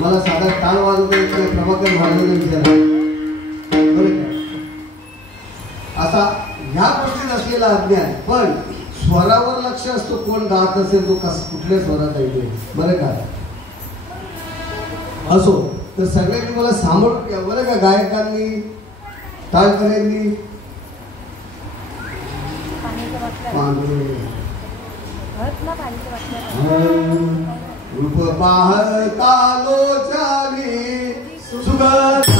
मला साधा टाळ वाजवता प्रभाकर वाजवणे विचार असा ह्या गोष्टीत असलेला अज्ञान. पण स्वरावर लक्ष असतो, कोण गात असेल तो कुठल्या स्वरात ऐकले बरं का. असो तर सगळ्यांनी मला सांभाळून घ्या बरं का. गायकांनी टाळकऱ्यांनी रूप पाहता लोचानी सुगंध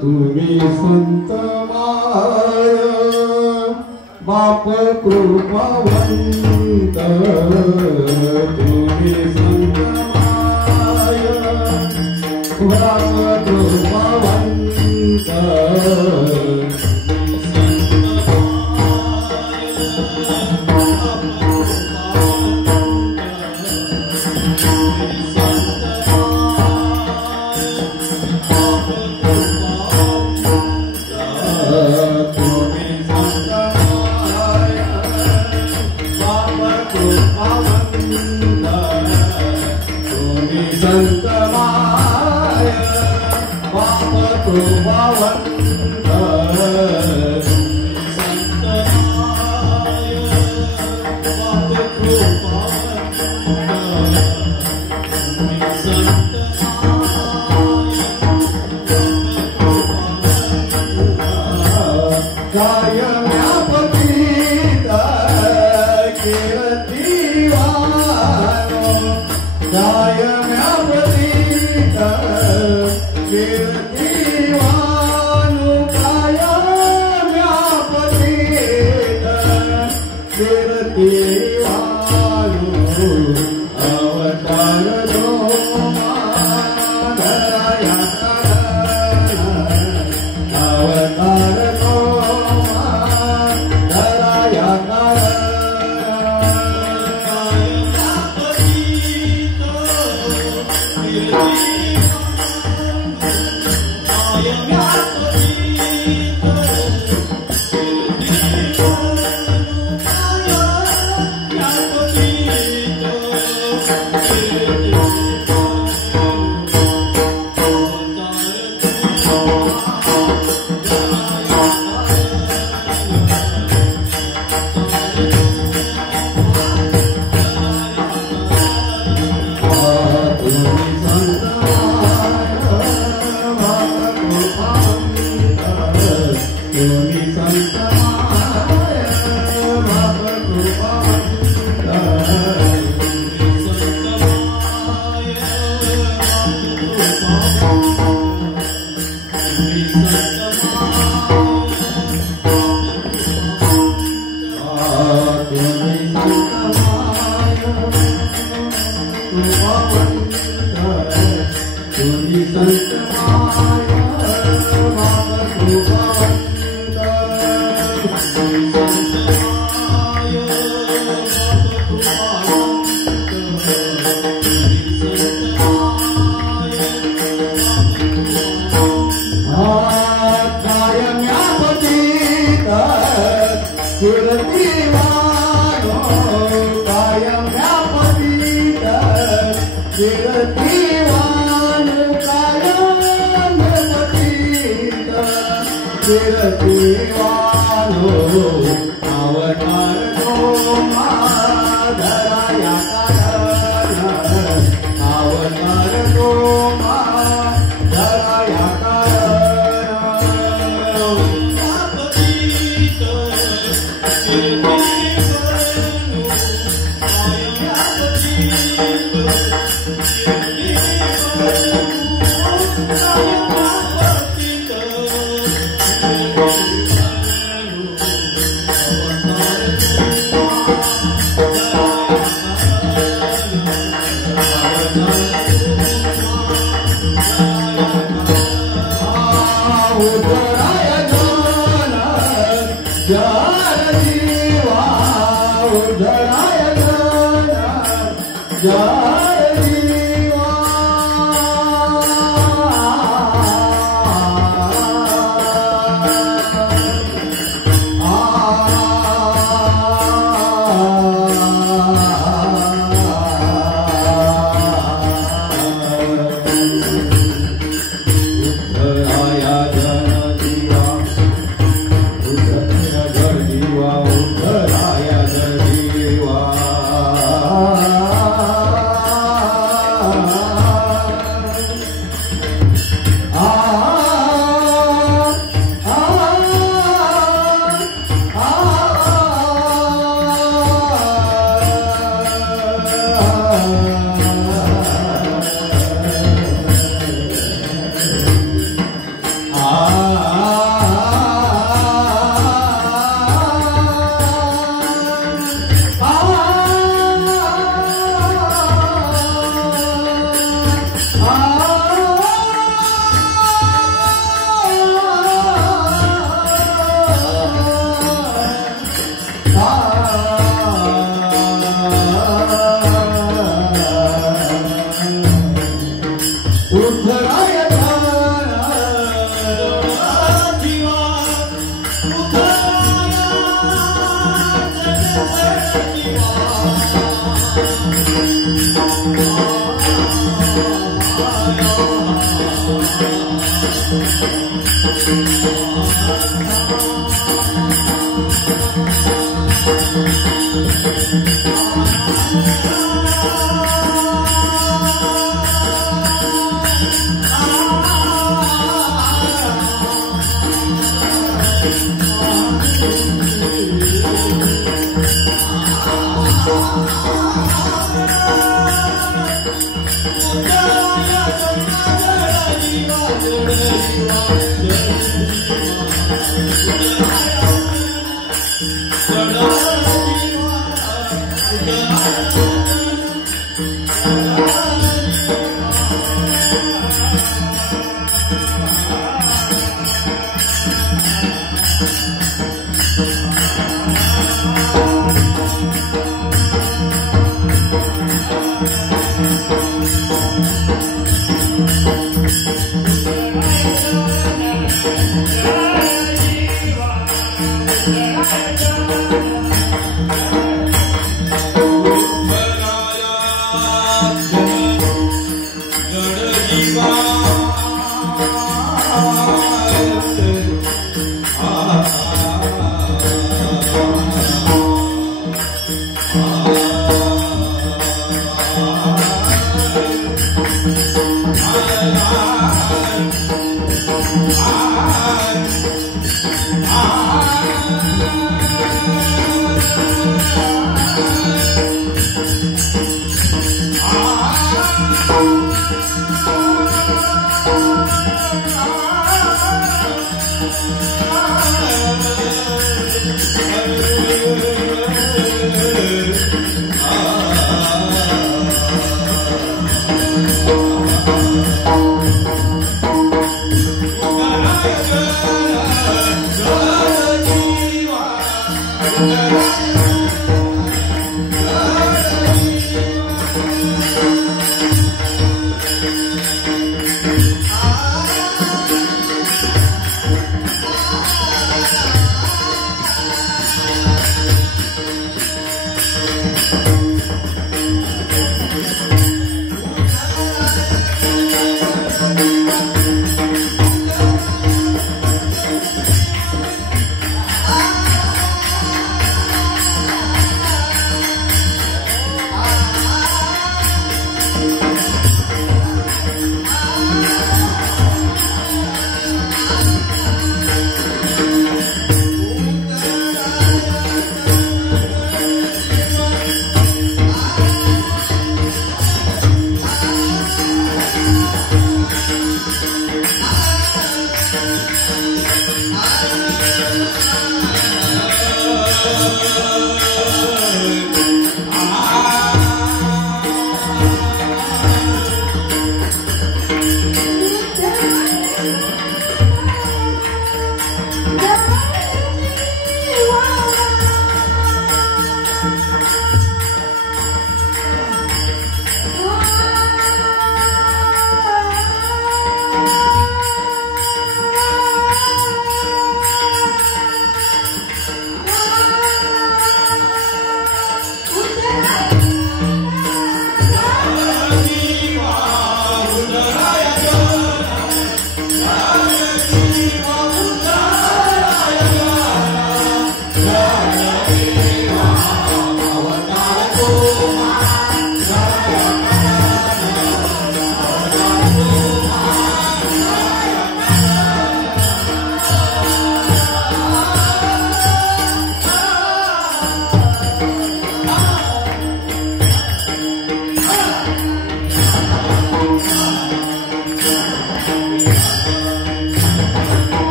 तुम्ही संत माय बाप कृपावंत तुम्ही संत माय बाप कृपावंत संत माय बाप कृपावंत संत माय बाप कृपावंत संत काय व्यापतीत कीर्तिवानो काय व्यापतीत कीर्तिवानो काय व्यापतीत कीर्तिवानो अवतार दोमा धराया अवतार Thank you.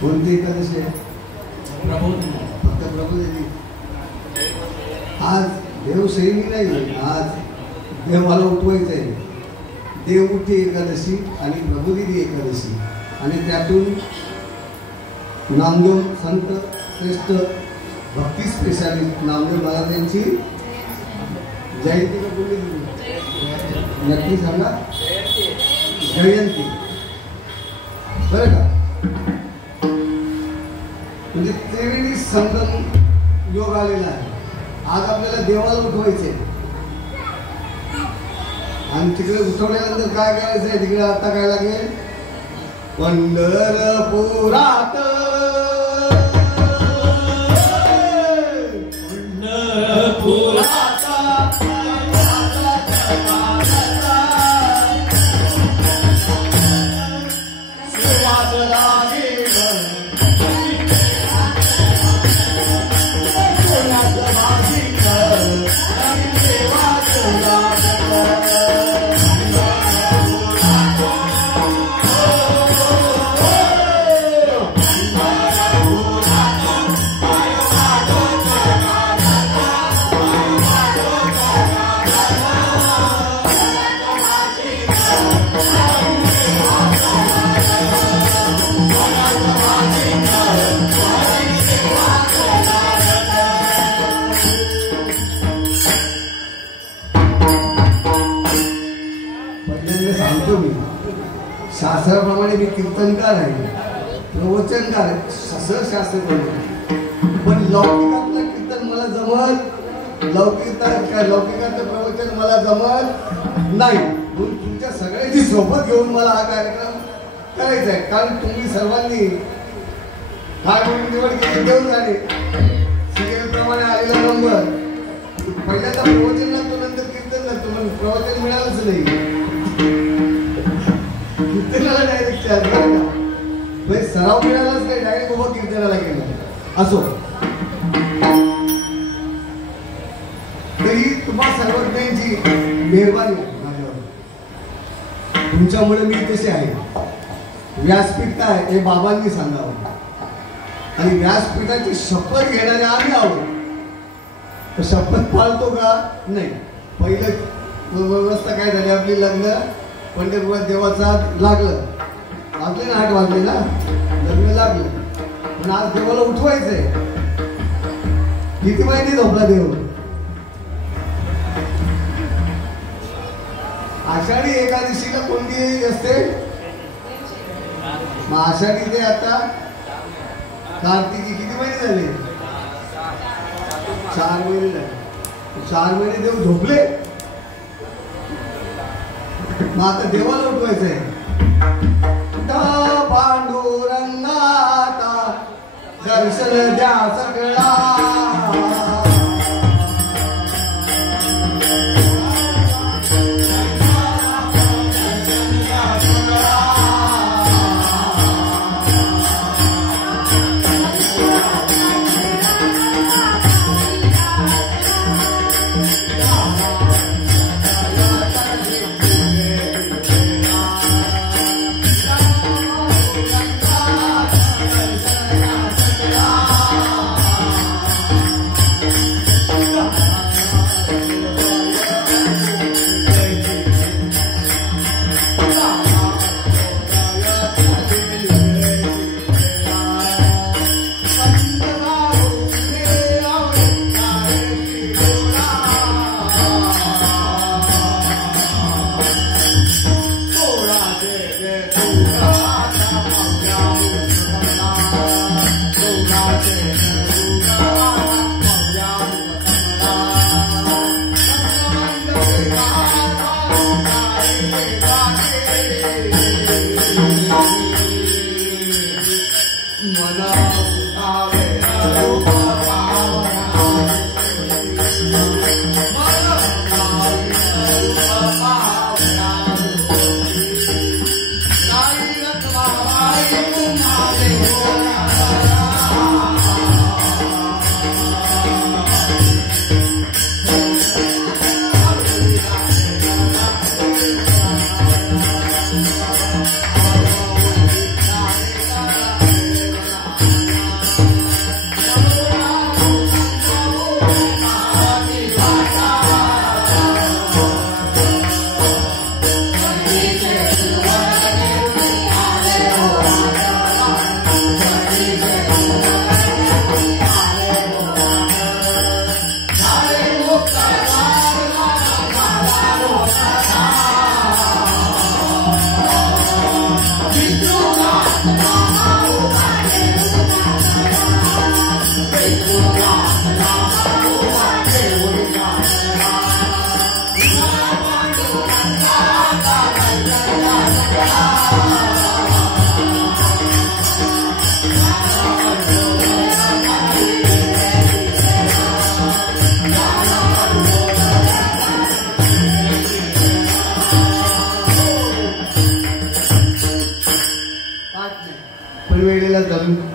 कोणती एकादशी आहे? फक्त प्रभू. आज देवशैली नाही, आज देवाला उठवायचं आहे. देवउठी एकादशी आणि प्रभुदिनी एकादशी, आणि त्यातून नामदेव संत श्रेष्ठ भक्ती स्पेशालिस्ट नामदेव महाराजांची जयंती का पुण्यतिथी नक्की सांगा. जयंती बरं का. म्हणजे त्रिवेणी संगम योग आलेला आहे. आज आपल्याला देवाला उठवायचे आणि तिकडे उठवल्यानंतर काय करायचं आहे? तिकडे आता काय लागेल? पंढरपुरात म्हणजे मी कीर्तनकार आहे, प्रवचनकार आहे, शास्त्र पण लौकिकातलं कीर्तन मला जमत, लौकिकातलं प्रवचन मला जमत नाही. म्हणून तुमच्या सगळ्यांची सोबत घेऊन मला हा कार्यक्रम करायचा आहे. कारण तुम्ही सर्वांनी काय म्हणून निवड केली देऊन झाले, सिरियल प्रमाणे आलेला नंबर पहिल्यांदा प्रवचन लागतो, नंतर कीर्तन लागतो. म्हणून प्रवचन मिळालंच नाही, कीर्तनाला डायरेक्ट चार्ज का सराव मिळालाच नाही, डायरेक्ट उभं कीर्तनाला गेला. असो, तरी तुम्हा सर्वज्ञांची मेहरबानी माझ्यावर, तुमच्यामुळे मी तसे आहे. व्यासपीठ काय हे बाबांनी सांगावं, आणि व्यासपीठाची शपथ घेणारे आम्ही आहोत. तर शपथ पाळतो का नाही? पहिलं व्यवस्था काय झाली आपली, लग्न पंढरपूर देवाचा लागलं, लागले ना 8 वाजले ना, लग्न लागलं. पण आज देवाला उठवायचंय. किती महिने झोपला देव? आषाढी एकादशीला कोणती असते? मग आषाढी ते आता कार्तिकी किती महिने झाले? 4 महिने झाले. 4 महिने देव झोपले. मग आता देवाला उठवायचंय. पांडुरंगाता दर्शन द्या सगळा,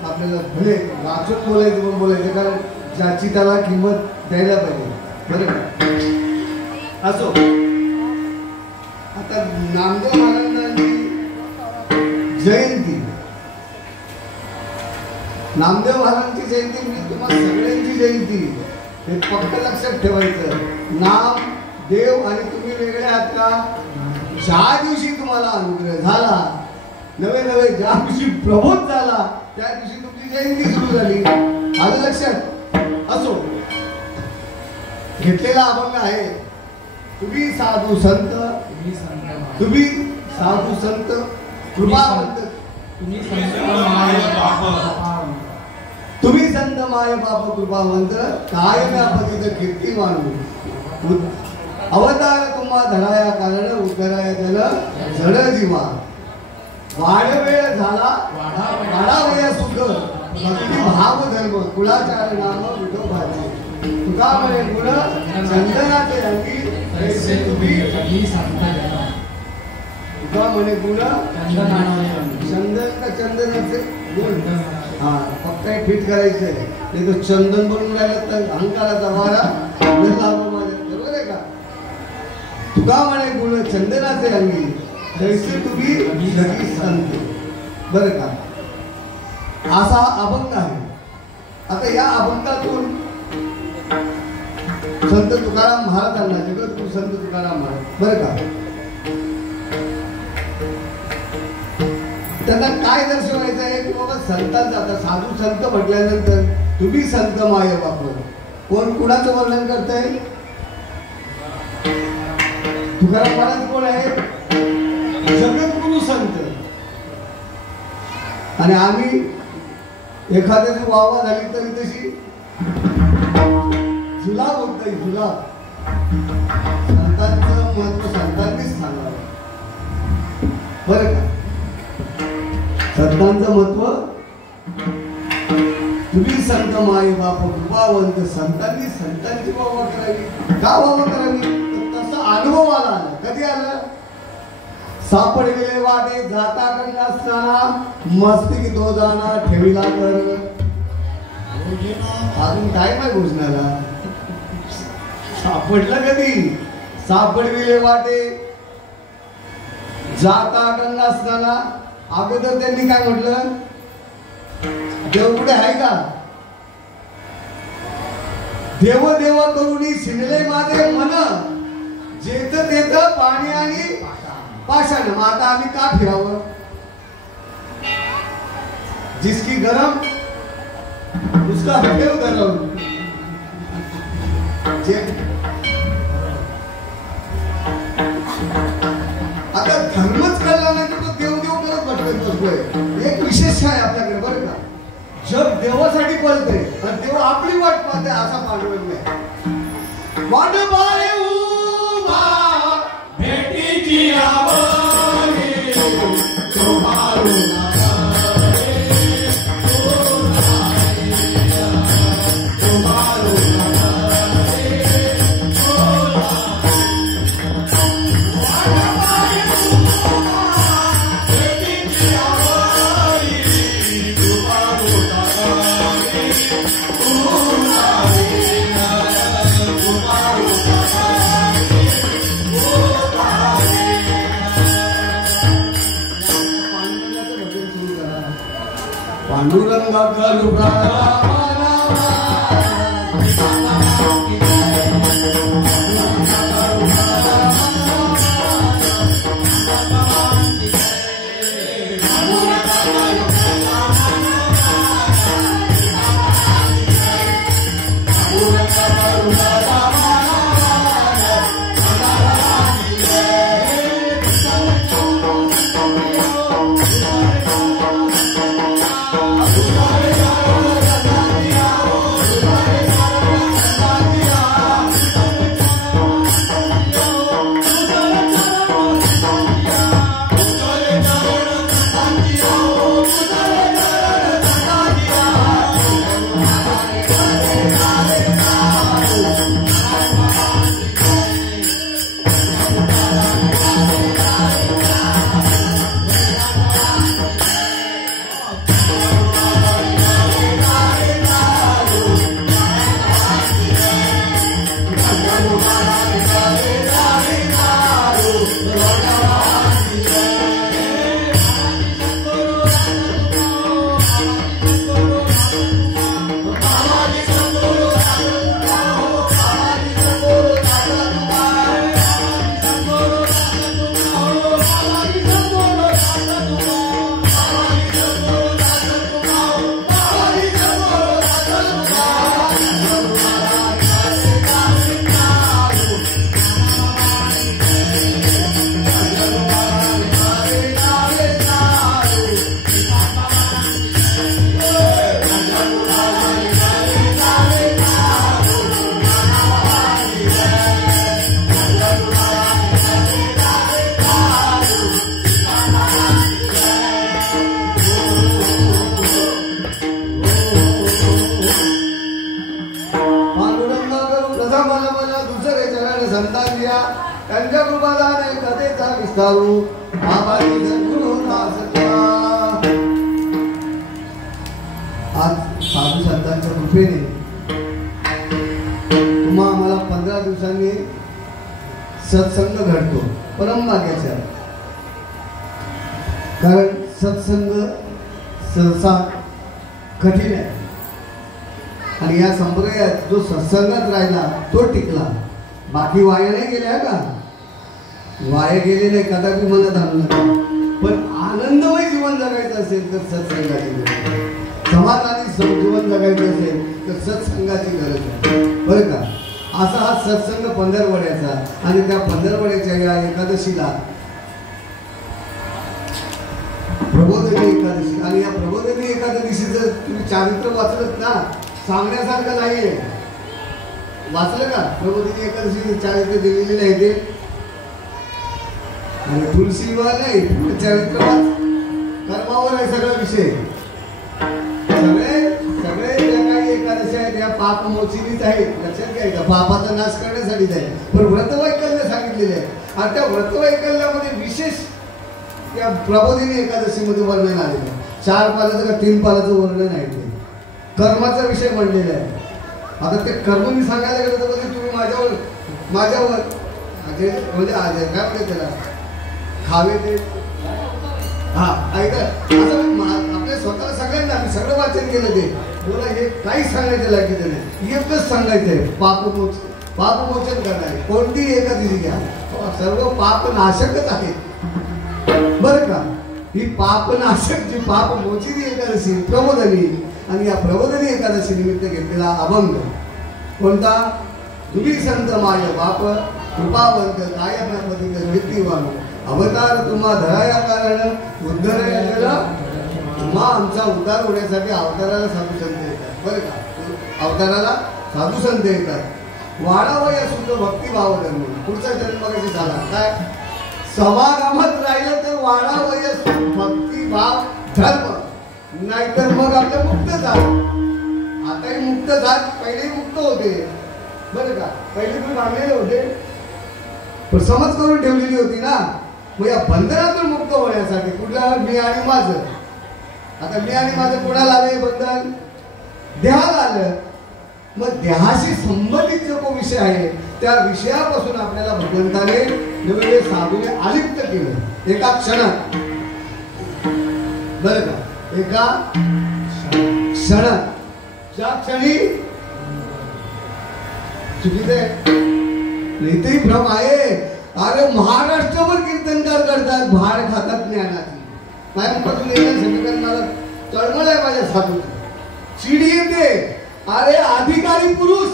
आपल्याला भले वाचून बोलायचं पण बोलायचं, कारण ज्याची त्याला किंमत द्यायला पाहिजे. बरोबर. असो, आता नामदेव महाराजांची जयंती, नामदेव महाराजांची जयंती म्हणजे तुम्हाला सगळ्यांची जयंती, हे फक्त लक्षात ठेवायचं. नाम देव आणि तुम्ही वेगळे आहात का? ज्या दिवशी तुम्हाला अनुग्रह झाला, नवे नवे ज्या दिवशी प्रबोध झाला, त्या दिवशी तुमची जयंती सुरू झाली. आलं लक्षात? असो, घेतलेला अभंग आहे. तुम्ही साधू संत, तुम्ही साधू संत कृपावंत तुम्ही संत माय बाप कृपावंत कायम पतित कीर्ती मानू अवतार तुम्हा धराया कारण उतराया जल जड जीवा वाढवेळ झाला वाढावया सुख भक्ती भाव धर्म कुलाचार नाम विठोबाचे तुका म्हणे गुण चंदनाचे रंगी तैसे तुम्ही तुका म्हणे गुण चंदन का चंदनाचे गुण हा फक्त फिट करायचंय नाही तर चंदन बनवून राहिलं तर अहंकाराचा वारा बरोबर आहे का तुका म्हणे गुण चंदनाचे अंगी तैसे तुम्ही जगी संत बरं का असा अभंग आहे. आता या अभंगातून संत तुकाराम महाराजांना जगद्गुरु संत तुकाराम महाराज बरं का त्यांना काय दर्शवायचं आहे की बाबा संतांचा आता साधू संत म्हटल्यानंतर तुम्ही संत माय बाप कोण कुणाचं वर्णन करताय. तुकाराम महाराज कोण आहे जगद्गुरु संत आणि आम्ही एखाद्याची वावा झाली तरी तशी जुलाब होत नाही जुलाब. संतांचं महत्व संतांनीच सांगावं बरं का. संतांचं महत्व तुम्ही संत माय बाप कृपावंत संतांनी संतांची वावा करावी का वावा करावी तसा अनुभव आला कधी आला सापड गेले वाटे जाता करला असताना मस्ती तो जाना ठेवीला कर अजून काय नाही घोषणाला सापडलं कधी सापड गेले वाटे जाता करला असताना अगोदर त्यांनी काय म्हटलं देव कुठे आहे का देव देव करुणी शिनले माझे मन जेथ तेथ पाणी आणि पाषाण. मग आता आम्ही का फिरावं जिसकी गरम उसका हटेव गरम. आता धर्मच कळला नाही तर तो देव देव करत भटकत बसतोय. एक विशेष आहे आपल्याकडे बरं का जग देवासाठी पळते आणि देव आपली वाट पाहते असा पांडुरंग नाही. वाट पाहे उभा भेटीची आवडी तुम्हारू पांडुरंगा करुणा विस्तारू बाबाजी सद्गुरु दास तुला. आज साधू संतांच्या कृपेने तुम्हा आम्हाला 15 दिवसांनी सत्संग घडतो. परमभाग्याचा, कारण सत्संग सहसा कठीण आहे आणि या संप्रदायात जो सत्संगात राहिला तो टिकला. बाकी वाया नाही गेल्या का, वाया गेले नाही कदापि मनात आणलं. पण आनंदमय जीवन जगायचं असेल तर सत्संगाची गरज आहे. समाधानी जीवन जगायचं असेल तर सत्संगाची गरज आहे, बरं का. असा हा सत्संग पंधरवड्याचा आणि त्या पंधरवड्याच्या या एकादशीला प्रबोधिनी एकादशी, आणि या प्रबोधिनी एकादशीचं तुम्ही चारित्र वाचलत ना, सांगण्यासारखं नाहीये. वाचलं का प्रबोधिनी एकादशीचं चारित्र दिलेले नाही ते, आणि तुलसीवर नाही, चारित्र वाच. कर्मावर आहे सगळा विषय. सगळे ज्या काही एकादशी आहेत या पाप मोचीनीच आहेत, लक्षात घ्यायचं. पापाचा नाश करण्यासाठीच आहे. पण व्रतवैकल्य सांगितलेले आहे आणि त्या व्रतवैकल्यामध्ये विशेष त्या प्रबोधिनी एकादशीमध्ये वर्णन आलेलं आहे. 4 पालाचं का 3 पालाचं वर्णन आहे ते. कर्माचा विषय म्हणलेला आहे. आता ते कर्म मी सांगायला गेलो तर म्हणजे तुम्ही माझ्यावर म्हणजे काय म्हणते त्याला खावे ते, हा ऐका. असं आपल्या स्वतःला सगळ्यांना आम्ही सगळं वाचन केलं ते बोला, हे काहीच सांगायचं लागेल नाही. एकच सांगायचंय, पापमोचन करणार. कोणतीही एकादशी घ्या, सर्व पाप नाशकच आहे, बरं का. ही पापनाशक जी पापमोचनी एकादशी प्रबोधनी, आणि या प्रबोधनी एकादशी निमित्त घेतलेला अभंग कोणता? तुम्ही संत माय बाप कृपावंत काय व्यक्तिवान अवतार तुम्हा धराया कारण उद्धरायला तुम्हा आमचा उद्धार होण्यासाठी अवताराला साधू संत येतात, बरं का. अवताराला साधू संत येतात. वाढावं या शुद्ध भक्तिभाव धर्म. पुढचा जन्म कशी झाला काय? समागमात राहिलं तर वाढावं या भक्तिभाव धर्म, नाहीतर मग आपलं मुक्त झालं. आताही मुक्त झात, पहिले मुक्त होते, बरं का. पहिले तुम्ही बांधलेले होते पण समज करून ठेवलेली होती ना. मग या बंधनातून मुक्त होण्यासाठी कुठला मी आणि माझं, आता मी आणि माझं कोणाला आलं हे बंधन? देहाला आलं. मग देहाशी संबंधित जो विषय आहे त्या विषयापासून आपल्याला भगवंताने नवीन साधूने अलिप्त केलं एका क्षणात, बरं का. एका क्षणात, त्या क्षणी चुकीचं आहे, इथेही भ्रम आहे. अरे महाराष्ट्रभर कीर्तनकार करतात, भाड खातात ज्ञानाची. माझ्यापासून मला तळमळ आहे माझ्या साधूची, चिडी येते. अरे अधिकारी पुरुष,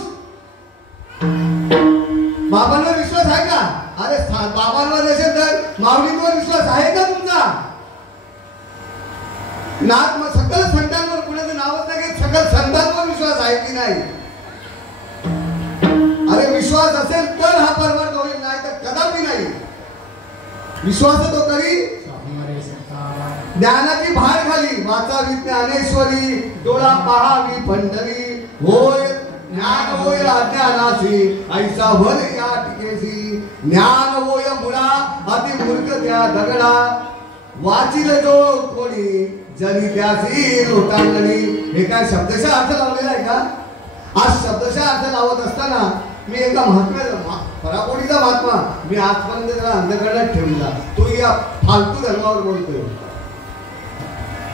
बाबांवर विश्वास आहे का? अरे बाबांवर असेल तर माऊलींवर विश्वास आहे का तुमचा? नाथ मग सकल संतांवर कुणाचं नावच नाही घेत, सकल संतांवर विश्वास आहे की नाही? अरे विश्वास असेल तर हा परमार्थ होईल, नाही तर कदापि नाही. विश्वास तो करी ज्ञानाची भार खाली वाचा विज्ञानेश्वरी, डोळा पहावी पंढरी. होय ज्ञान होय अज्ञानाची, ऐसा भर या टिकेसी. ज्ञान होय मुळा अति मूर्ख त्या दगडा, वाचिल जो कोणी जनी त्यासी लोटांगणी. हे काय शब्दशः अर्थ लावलेला आहे का? आज शब्दशः अर्थ लावत असताना मी एका महात्म्याचा पराकोटीचा महात्मा मी आजपर्यंत त्याला अंधकरणात ठेवला. तो या फालतू धर्मावर बोलतोय.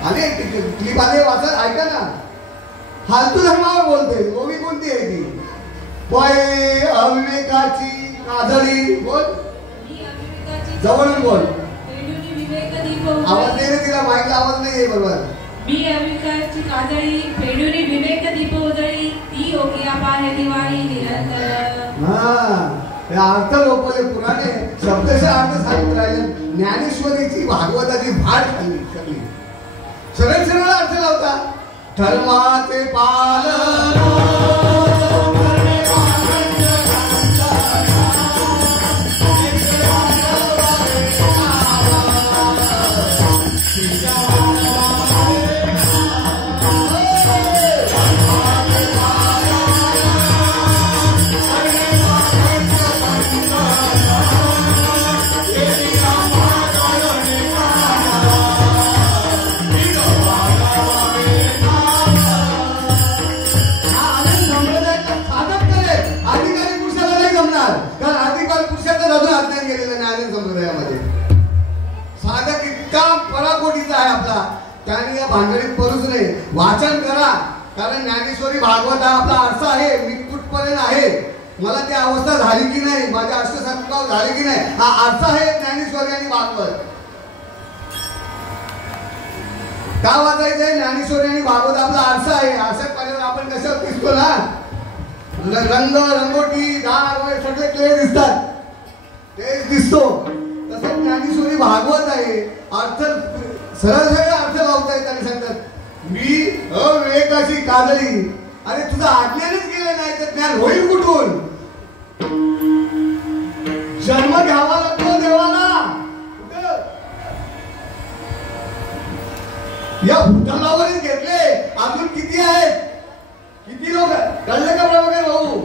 अनेक क्लिप आले वाचत ऐका ना. फालतू धर्मावर बोलतोय. ओवी कोणती आहे ती? पय अविवेकाची काजळी. बोल जवळून बोल. आवाज नाही तिला, माईकला आवाज नाही आहे बरोबर. मी अविवेकाची काजळी फेडूनी विवेक दीप उजळी, ती योगिया पाहे दिवाळी निरंतर. हा अर्थ लोपले पुराणे शब्दशः अर्थ सांगत राहिले. ज्ञानेश्वरीची भागवताची भाड खाल्ली सगळी. सरळ सरळ अर्थ लावता. धर्माचे पालन त्याने या भानगडीत पडूच नये. वाचन करा, कारण ज्ञानेश्वरी भागवत हा आपला आरसा आहे. मी कुठपर्यंत आहे, मला ती अवस्था झाली की नाही, माझ्या अष्टसंस्कार झाले की नाही, हा आरसा आहे ज्ञानेश्वरी आणि भागवत. का वाचायचंय? ज्ञानेश्वरी आणि भागवत आपला आरसा आहे. आरशात पाहिल्यावर आपण कशावर दिसतो ना, रंग रंगोटी दार वगैरे सगळे क्लिअर दिसतात, तेच दिसतो. तसं ज्ञानेश्वरी भागवत आहे. अर्थ सरळ सरळ अर्थ लावतायत आणि सांगतात मी अविवेकाची काजळी. अरे तुझं आज्ञानेच गेलं नाही तर ज्ञान होईल कुठून? जन्म घ्यावा लागतो देवाला. या भूतलावरच घेतले, अजून किती आहेत, किती लोक. कळलं का प्रभाकर भाऊ?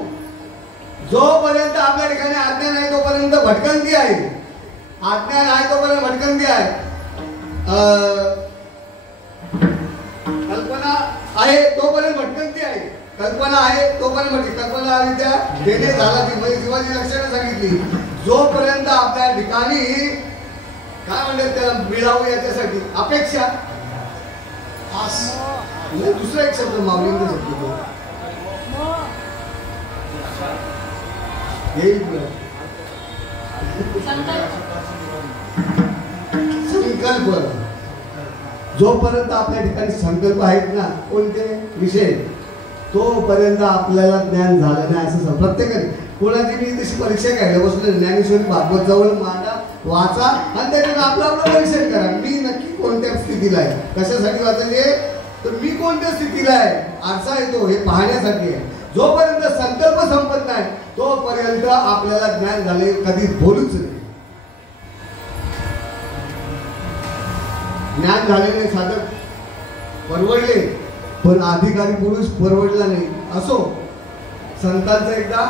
जोपर्यंत आपल्या ठिकाणी आज्ञा नाही तोपर्यंत भटकंती आहे, आज्ञा नाही तोपर्यंत भटकंती आहे. कल्पना आहे तोपर्यंत भटकंती आहे, कल्पना आहे तोपर्यंत भटकंती. कल्पना आली त्या देणे झाला ती म्हणजे शिवाजी लक्षणं सांगितली. जोपर्यंत आपल्या ठिकाणी काय म्हणतात त्याला मिळावं याच्यासाठी अपेक्षा, आस, दुसरा एक शब्द माऊलींचा शब्द संकल्प. जोपर्यंत आपल्या ठिकाणी संकल्प आहेत ना कोणते विषय, तोपर्यंत आपल्याला ज्ञान झालं नाही असं प्रत्येकाने. कोणाची मी तशी परीक्षा घ्यायला बसलो, ज्ञानेश्वरी भागवत जवळ मांडा, वाचा आणि त्याच्यात आपलं आपलं परीक्षण करा. मी नक्की कोणत्या स्थितीला आहे, कशासाठी वाचायचे तर मी कोणत्या स्थितीला आहे, आरसा येतो हे पाहण्यासाठी आहे. जोपर्यंत संकल्प संपत नाही तोपर्यंत आपल्याला ज्ञान झाले कधी बोलूच नाही. ज्ञान झालेले साधक परवडले, पण अधिकारी पुरुष परवडला नाही. असो, संतांचं एकदा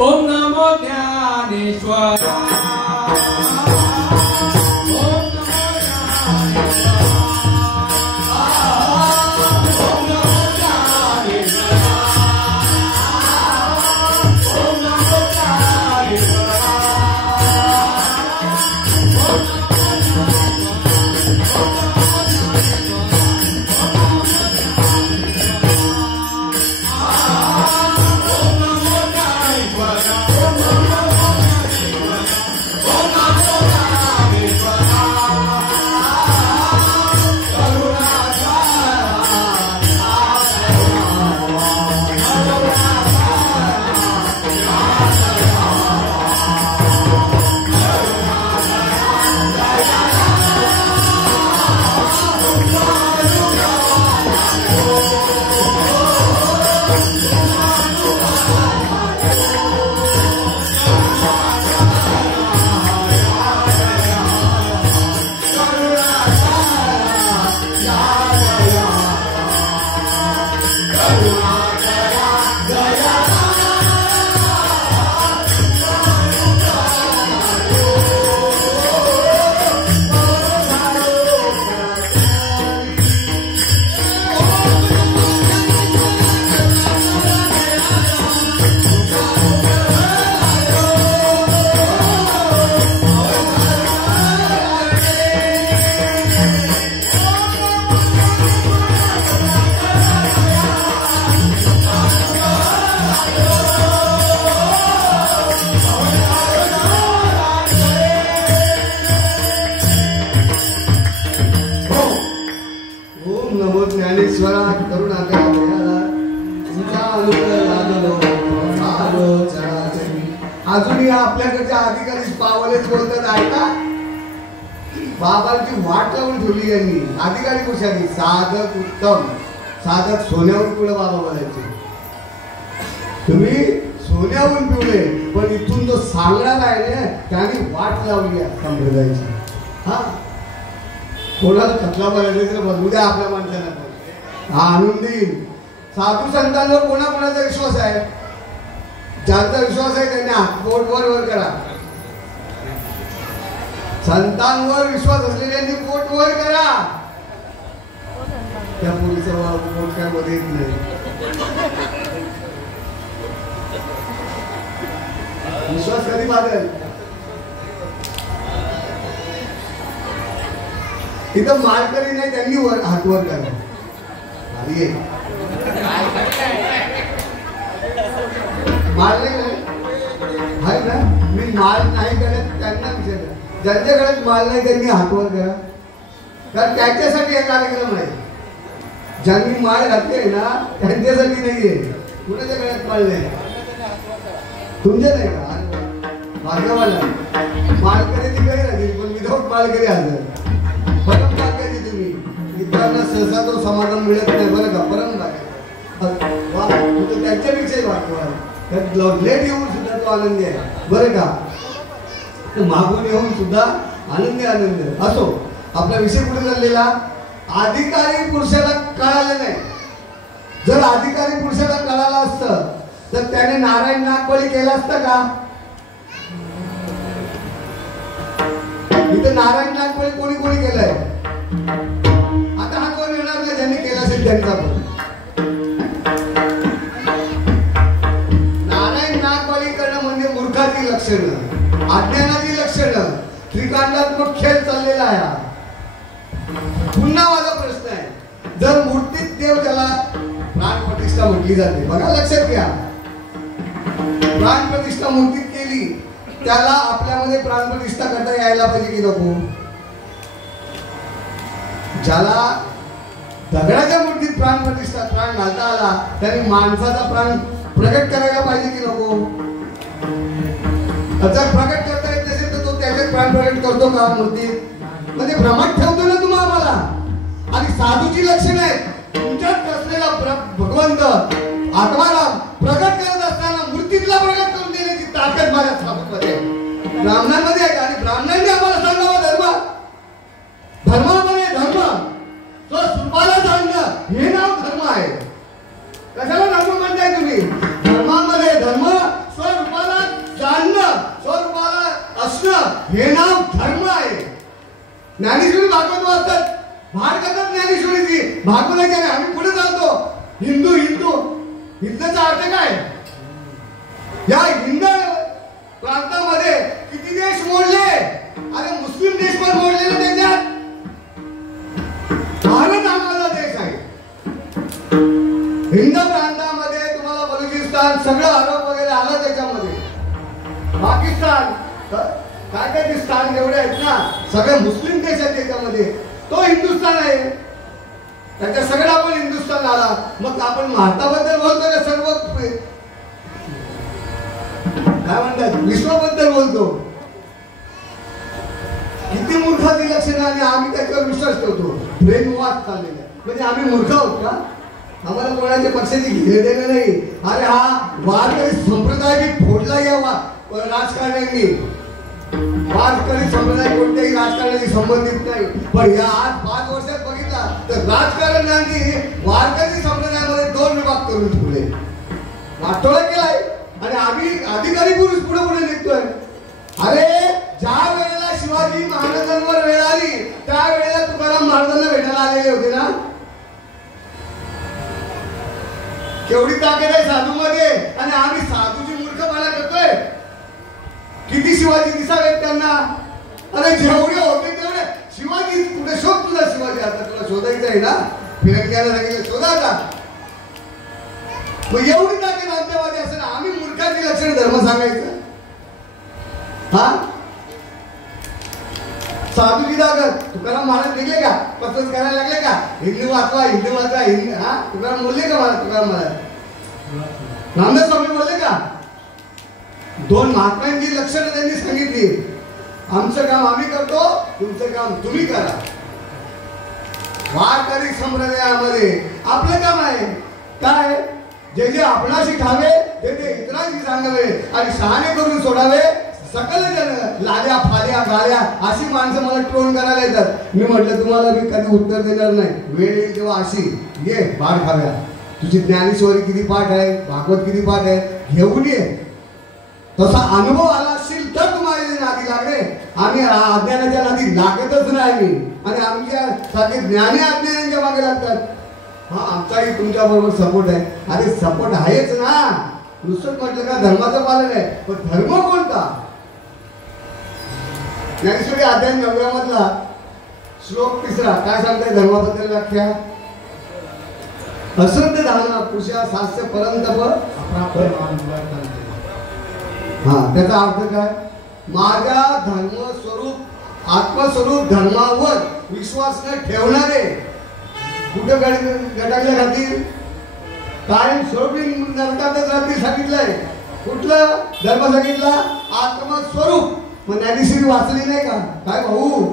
ओम नमो ज्ञानेश्वरा. अजूनही आपल्याकडच्या अधिकारी पावलेच बोलतात आहे का? बाबांची वाट लावून ठेवली यांनी. अधिकारी कशाने? साधक उत्तम, साधक सोन्याहून पुढे बाबा बोलायचे. तुम्ही सोन्याहून पिवले, पण इथून जो सांगणार आहे ना त्याने वाट लावली आहे संप्रदायाची. हा, कोणाला खतला बोलायचं तर बघू द्या आपल्या माणसाला, हा आणून देईल. साधू संतांवर कोणाकोणाचा विश्वास आहे? ज्यांचा विश्वास आहे त्यांनी हात बोट वर करा. संतांवर विश्वास असलेल्यांनी बोट वर करा. त्या मुलीचा बोट काय मध्ये येत नाही. विश्वास कधी बांधेल? इथं माळकरी नाही, त्यांनी वर हात वर करा. अरे माळ नाही आहे ना, मी माळ नाही करत त्यांना विचारलं. ज्यांच्या गळ्यात माळ नाही त्यांनी हात वर करा, कारण त्याच्यासाठी हा कार्यक्रम आहे. ज्यांनी माळ घातली आहे ना त्यांच्यासाठी नाहीये. कुणाच्या गळ्यात माळ नाही? तुमच्या नाही का? भाग्यवाला माळकरी काही राहतील, पण विदाऊट माळकरी हजर. परम भाग्याची तुम्ही. इतरांना सहसा तो समाधान मिळत नाही बरं का. परम भाग्य त्यांच्यापेक्षाही भाग्यवान. लेट येऊन सुद्धा तो आनंदी आहे बरं का. तो मागून येऊन सुद्धा आनंदी असो. आपला विषय कुठे चाललेला? अधिकारी पुरुषाला कळालं नाही. जर अधिकारी पुरुषाला कळालं असतं तर त्याने नारायण नागबळी केलं असतं का? इथं नारायण नागबळी कोणी कोणी केलंय? आता हा कोण येणार नाही ज्यांनी केला असेल त्यांचा पण. नारायण नागबळी करणं म्हणजे मूर्खाची लक्षणं, अज्ञानाची लक्षणं, त्रिकांडात्मक खेळ चाललेला आहे. पुन्हा माझा प्रश्न आहे, जर मूर्तीत देव त्याला प्राणप्रतिष्ठा म्हटली जाते, बघा लक्षात घ्या. प्राणप्रतिष्ठा मूर्तीत केली, त्याला आपल्यामध्ये प्राणप्रतिष्ठा करता यायला पाहिजे की नको? ज्याला दगडाच्या मूर्तीत प्राणप्रतिष्ठा प्राण घालता आला त्याने माणसाचा प्राण प्रकट करायला पाहिजे की नको? जर प्रकट करता येत नसेल तर तो त्याचे प्राण प्रकट करतो का मूर्तीत? म्हणजे भ्रमात ठेवतो ना तुम्ही आम्हाला. आणि साधूची लक्षण आहे, तुमच्यात असलेला भगवंत आत्माला प्रकट करत असताना मूर्तीतला प्रकट करून देण्याची ताकद माझ्या साधूमध्ये आहे, ब्राह्मणांमध्ये आहे. आणि ब्राह्मणांनी आम्हाला सांगावं धर्म, धर्मामध्ये धर्म, तो सुपाला सांगणं हे नाव धर्म आहे. कशाला धर्म म्हणताय तुम्ही? धर्मामध्ये धर्म, स्वरूपाला जाणणं, स्वरूपाला असणं हे नाव धर्म आहे. ज्ञानेश्वरी भागवत वाचतात, भाग करतात ज्ञानेश्वरीची, भागवताची. आम्ही पुढे चालतो. हिंदू हिंदू हिंदूचा अर्थ काय? या हिंद प्रांतामध्ये किती देश मोडले? अरे मुस्लिम देश पण मोडलेले त्याच्यात. भारत हा माझा देश आहे. हिंद प्रांतामध्ये तुम्हाला बलुचिस्तान सगळं आरोप वगैरे आला त्याच्यामध्ये. पाकिस्तान काय काय ते स्थान जेवढे आहेत ना सगळे मुस्लिम देश आहेत त्याच्यामध्ये. तो हिंदुस्थान आहे, त्याच्या सगळं आपण हिंदुस्थान आला. मग आपण भारताबद्दल बोलतो का? सर्व काय म्हणतात विश्वाबद्दल बोलतो. किती मूर्खाची लक्षणं आणि आम्ही त्याच्यावर विश्वास ठेवतो. ब्रेनवॉश चाललेला म्हणजे आम्ही मूर्ख आहोत का? आम्हाला कोणाच्या पक्षाची घेणे देणं नाही. अरे हा वारकरी संप्रदाय बी फोडला या राजकारण्यांनी. वारकरी संप्रदाय कोणत्याही राजकारणाशी संबंधित नाही. पण या आज 5 वर्षात बघितला तर राजकारण्यांनी वारकरी संप्रदायामध्ये 2 विभाग करून ठेवले. वाटोळा केलाय आणि आम्ही अधिकारी पुरुष पुढे पुढे निघतोय. अरे ज्या वेळेला शिवाजी महाराजांवर वेळ आली त्यावेळेला तुकाराम महाराजांना भेटायला आलेले होते ना. केवढी ताकद आहे साधूमध्ये. आणि आम्ही साधूची मूर्खपणा करतोय. किती शिवाजी दिसावेत त्यांना? अरे जेवढे होते तेवढे शिवाजी. कुठे शोध तुला शिवाजी? आता तुला शोधायचं आहे ना, फिरंग्याला सांगितलं शोधा आता. मग एवढी ताकद आमच्यामध्ये असेल आम्ही मूर्खाची लक्षण धर्म सांगायचं? हा साधूची ताकद. तुकाराम महाराज निघले का? पसंत करायला लागले का? हिंदू वाचवा हिंदू वाचवा हिंदू. हा तुकाराम बोलले का? मला तुकाराम महाराज रामदास स्वामी बोलले का? 2 महात्म्यांची लक्षणं त्यांनी सांगितली. आमचं काम आम्ही करतो, तुमचं काम तुम्ही करा. वारकरी संप्रदायामध्ये आपलं काम आहे काय? जे जे आपणाशी ठावे ते ते इतरांशी सांगावे आणि शहाणे करून सोडावे सकल जन. लाल्या फाल्या गाल्या अशी माणसं मला ट्रोल करायला येतात. मी म्हटलं तुम्हाला मी कधी उत्तर देणार नाही. वेळ येईल तेव्हा अशी ये बाळ खाव्या. तुझी ज्ञानेश्वरी किती पाठ आहे, भागवत किती पाठ आहे घेऊन ये. तसा अनुभव आला असेल तर तुम्हाला नादी लागले. आम्ही अज्ञानाच्या नादी लागतच नाही मी. आणि आमच्या सारखे ज्ञानी अज्ञानाच्या मागे लागतात. हा आमचाही तुमच्या बरोबर सपोर्ट आहे. अरे सपोर्ट आहेच ना. नुसतं म्हटलं का धर्माचं पालन आहे, पण धर्म कोणता? ज्ञानेश्वरी अध्याय 9 मधला श्लोक 3 काय सांगताय धर्माबद्दल व्याख्या? अश्रद्ध धारणा पुरुषा सास्य परंतप हा, त्याचा अर्थ काय? माझ्या धर्म स्वरूप आत्मस्वरूप धर्मावर विश्वास न ठेवणारे कुठे गटांगल्या राहतील? कायम स्वरूपी नरकातच राहतील सांगितलंय. कुठलं धर्म सांगितला? आत्मस्वरूप. मग ज्ञानेश्वरी वाचली नाही का? काय भाऊ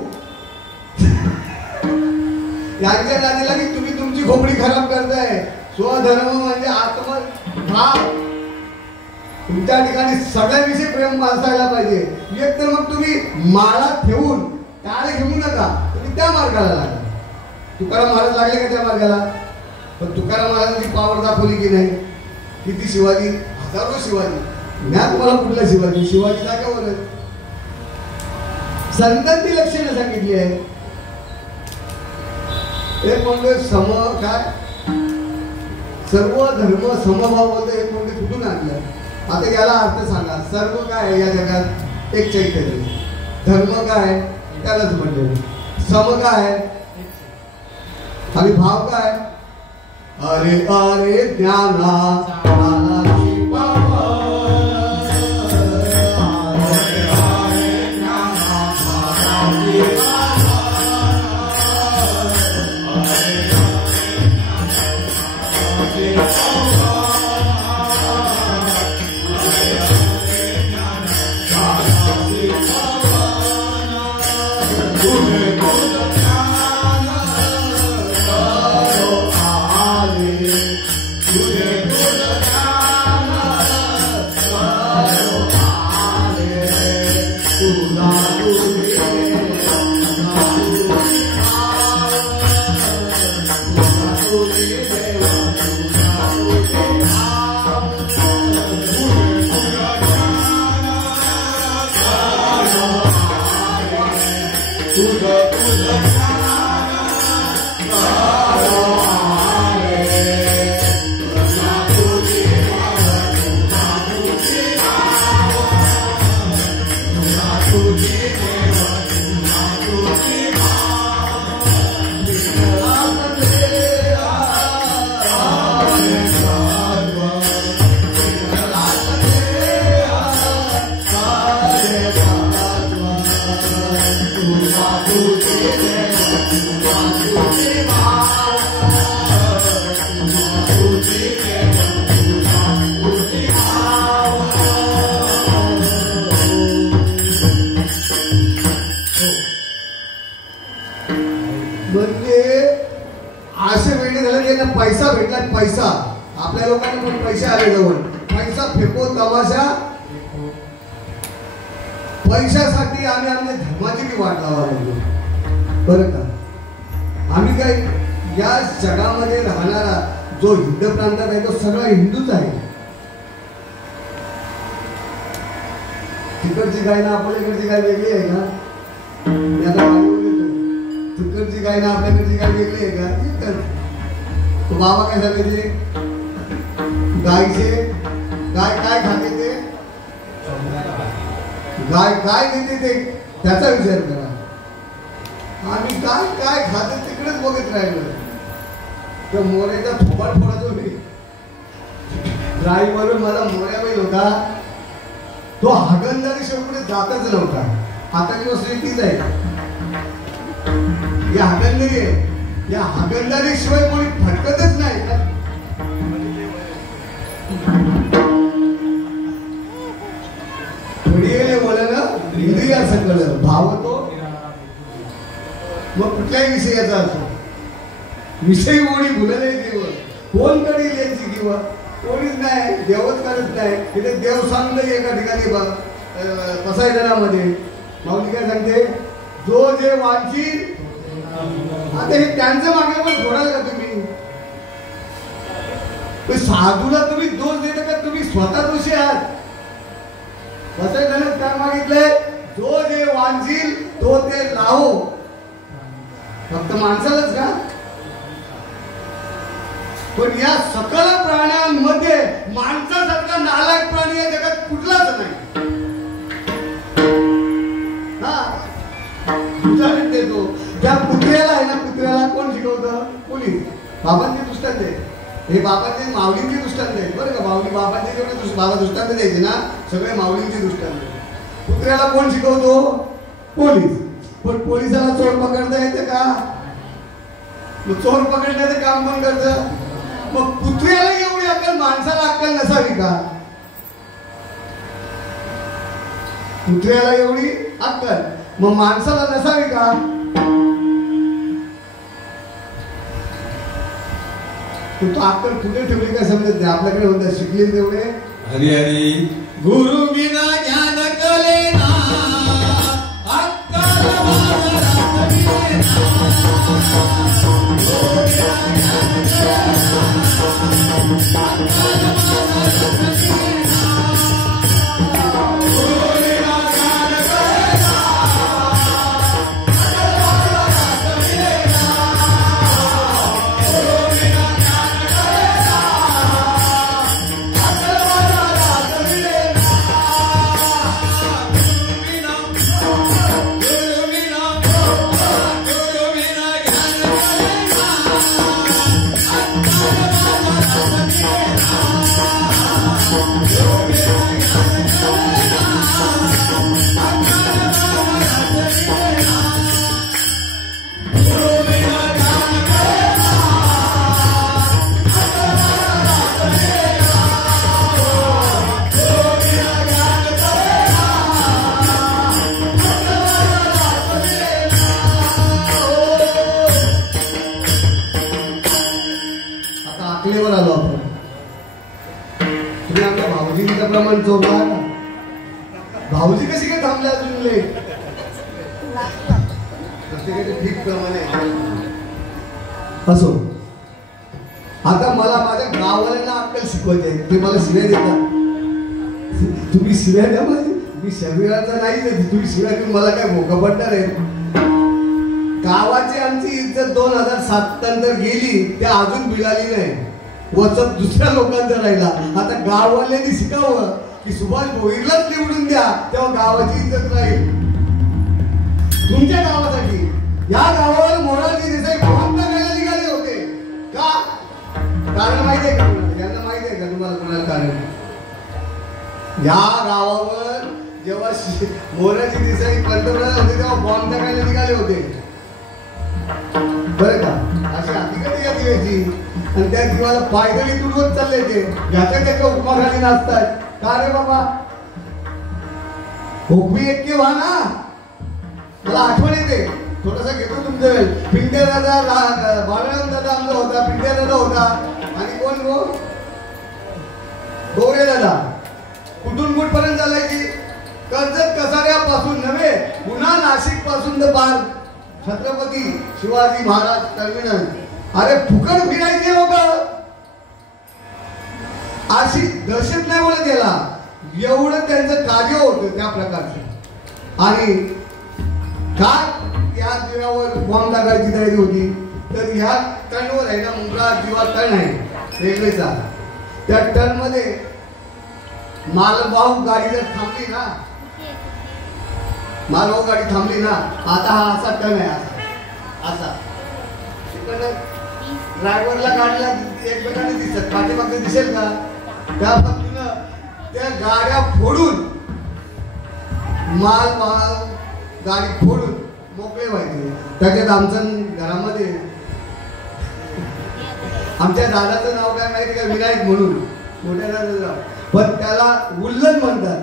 यांच्या नादीला की तुम्ही तुमची खोपडी खराब करताय. स्वधर्म म्हणजे आत्मभाव. तुमच्या ठिकाणी सगळ्यांविषयी प्रेम वाचायला पाहिजे. एक तर मग तुम्ही माळा ठेवून टाळे घेऊ नका, तुम्ही त्या मार्गाला लागला. तुकाराम महाराज लागले का त्या मार्गाला? पण तुकाराम महाराजांची पावर दाखवली की नाही? किती शिवाजी, हजारो शिवाजी. ज्ञान तुम्हाला कुठला शिवाजी? शिवाजी जागेवर संतांची लक्षणं सांगितली आहे. एक म्हणजे सम काय सर्व धर्म समभाव बोलतो. एक म्हणजे कुठून आणलं? आता याला अर्थ सांगा. सर्व काय आहे या जगात? एक चैतन्य. धर्म काय? त्यालाच म्हणलं. सम काय? आणि भाव काय? अरे अरे ज्ञाना पैसा भेटला. पैसा आपल्या लोकांना पण पैसे आले जवळ. पैसा फेको तमाशा. पैशासाठी आम्ही आमच्या धर्माची बी वाट लावा लागलो बरं का. आम्ही काय या जगामध्ये राहणारा जो हिंद प्रांतात आहे तो सगळा हिंदूच आहे. तिकडची गाय ना आपल्याकडची गाय वेगळी आहे का? तिकडची गाय ना आपल्याकडची गाय वेगळी आहे का? तो बाबा काय सांगायचे? गायचे गाय काय खाते ते? गाय काय देते ते त्याचा विचार करा. आम्ही काय काय खाते तिकडेच बघत राहिलो. त्या मोऱ्याचा थोबाड फोडायचो मी. ड्राईव्हर मला मोऱ्या बैल होता. तो हागणदारी शेवटी जातच नव्हता. आता जी वस्तू तीच आहे. या हागणदारी आहे. या हागणदारी शिवाय कोणी फटकतच नाही. इंद्रिया सकल भाव तो मग कुठल्याही विषयाचा असो. विषय कोणी भुलले देव कोण कधी यायची किंवा कोणीच नाही. देवच करत नाही. तिथे देव सांगलं एका ठिकाणी पसायदानामध्ये माऊली काय सांगते? जो जे वांची. आता हे त्यांचं मागे पण सोडाल का तुम्ही? साधूला तुम्ही दोष देता का? तुम्ही स्वतः दोषी आहात. पसायदानात काय मागितलंय? जो जे वांचील तो ते लावो. फक्त माणसालाच का? पण या सकल प्राण्यांमध्ये माणसासारखा नालायक प्राणी या जगात कुठलाच नाही. उदाहरण देतो. त्या कुत्र्याला आहे ना, कुत्र्याला कोण शिकवतं? पोलीस. बाबांचे दृष्टांत आहे हे, बाबांचे माऊलींचे दृष्टांत आहेत बरं का. माऊली बाबांचे जेवढे बाबा दृष्टांत द्यायचे ना, सगळे माऊलींचे दृष्टांत. कुत्र्याला कोण शिकवतो? पोलीस. पण पोलिसाला चोर पकडता येते का? मग चोर पकडण्याचं काम कोण करतं? मग कुत्र्याला एवढी अक्कल, माणसाला अक्कल नसावी का? कुत्र्याला एवढी अक्कल मग माणसाला नसावी का? तू अक्कल कुठे ठेवली काय समजत नाही. आपल्याकडे होतं शिकले तेवढे हरी हरी. गुरु विना ज्ञान कलेना, अक्कल बाजारात विलेना. गुरु विना ज्ञान कलेना, अक्कल बाजारात विलेना. गुरु विना ज्ञान कलेना, अक्कल बाजारात विलेना. गुरु विना ज्ञान कलेना, अक्कल बाजारात विलेना. गुरु विना ज्ञान कलेना, अक्कल बाजारात विलेना. गुरु विना ज्ञान कलेना, अक्कल बाजारात विलेना. गुरु विना ज्ञान कलेना, अक्कल बाजारात विलेना. गुरु विना ज्ञान कलेना, अक्कल बाजारात विलेना. आता आकलेवर आलो आपण. तुम्ही आमच्या भाऊजींचं प्रमाण चोरला का? भाऊजी कशी काय थांबले अजून लेट? प्रत्येकाचे ठीक प्रमाणे असो. आता मला माझ्या गावाला अक्कल शिकवायची आहे. तुम्ही मला शिव्या देता. तुम्ही शिव्या द्या माझी. मी शरीराचा नाही देत. तुम्ही शिव्या देऊन मला काय भोका पडणार आहे? गावाची आमची इज्जत 2007 नंतर गेली, ते अजून मिळाली नाही. वचत दुसऱ्या लोकांचा राहिला. आता गाववाल्यांनी शिकावं की सुभाष भोईरलाच निवडून द्या, तेव्हा गावाची इज्जत राहील. तुमच्या गावासाठी या गावावर मोरारजी देसाई बॉम्ब टाकायला निघाले होते का? कारण माहिती आहे का तुम्हाला? यांना माहिती आहे का तुम्हाला कोणाला कारण? या गावावर जेव्हा मोरारजी देसाई पंतप्रधान होते तेव्हा बॉम्ब टाकायला निघाले होते बरं का. अशी हकीकत या दिव्याची. आणि त्या दिवाला पायदळी तुडवत चालले ते. याच्या त्याच्या उपमाखाली नाचतात. का रे बाबा? हुकमी एक व्हा ना. मला आठवण येते. थोडासा घेतो तुमचं वेळ. पिंट्या दादा, बाळराम दादा आमचा होता, पिंट्या दादा होता, आणि कोण गो? गौरे दादा. कुठून कुठपर्यंत चालायची? कर्जत कसाऱ्यापासून नव्हे, पुन्हा नाशिक पासून तर पार छत्रपती शिवाजी महाराज टर्मिनल. अरे फुकट फिरायचे लोक. अशी दहशत नाही बोलत याला. एवढं त्यांचं कार्य होतं त्या प्रकारचं. आणि काय या जीवावर बॉम्ब टाकायची तयारी होती. तर ह्या टर्नवर आहे ना, मुंब्रा जीवा टर्न आहे रेल्वेचा. त्या टर्न मध्ये मालवाहू गाडी जर थांबली ना, मालवाहू गाडी थांबली ना, आता हा असा टर्न आहे, असा असा. ड्रायव्हरला गाडीला एकमेकांनी दिसत, पाठीमागे दिसेल का? त्या पद्धतीनं त्या गाड्या फोडून, माल गाडी फोडून मोकळे व्हायचे. त्याच्यात आमच्या घरामध्ये आमच्या दादाचं नाव काय माहिती का? विनायक म्हणून, मोठ्या दादाचं नाव. पण त्याला उल्लन म्हणतात.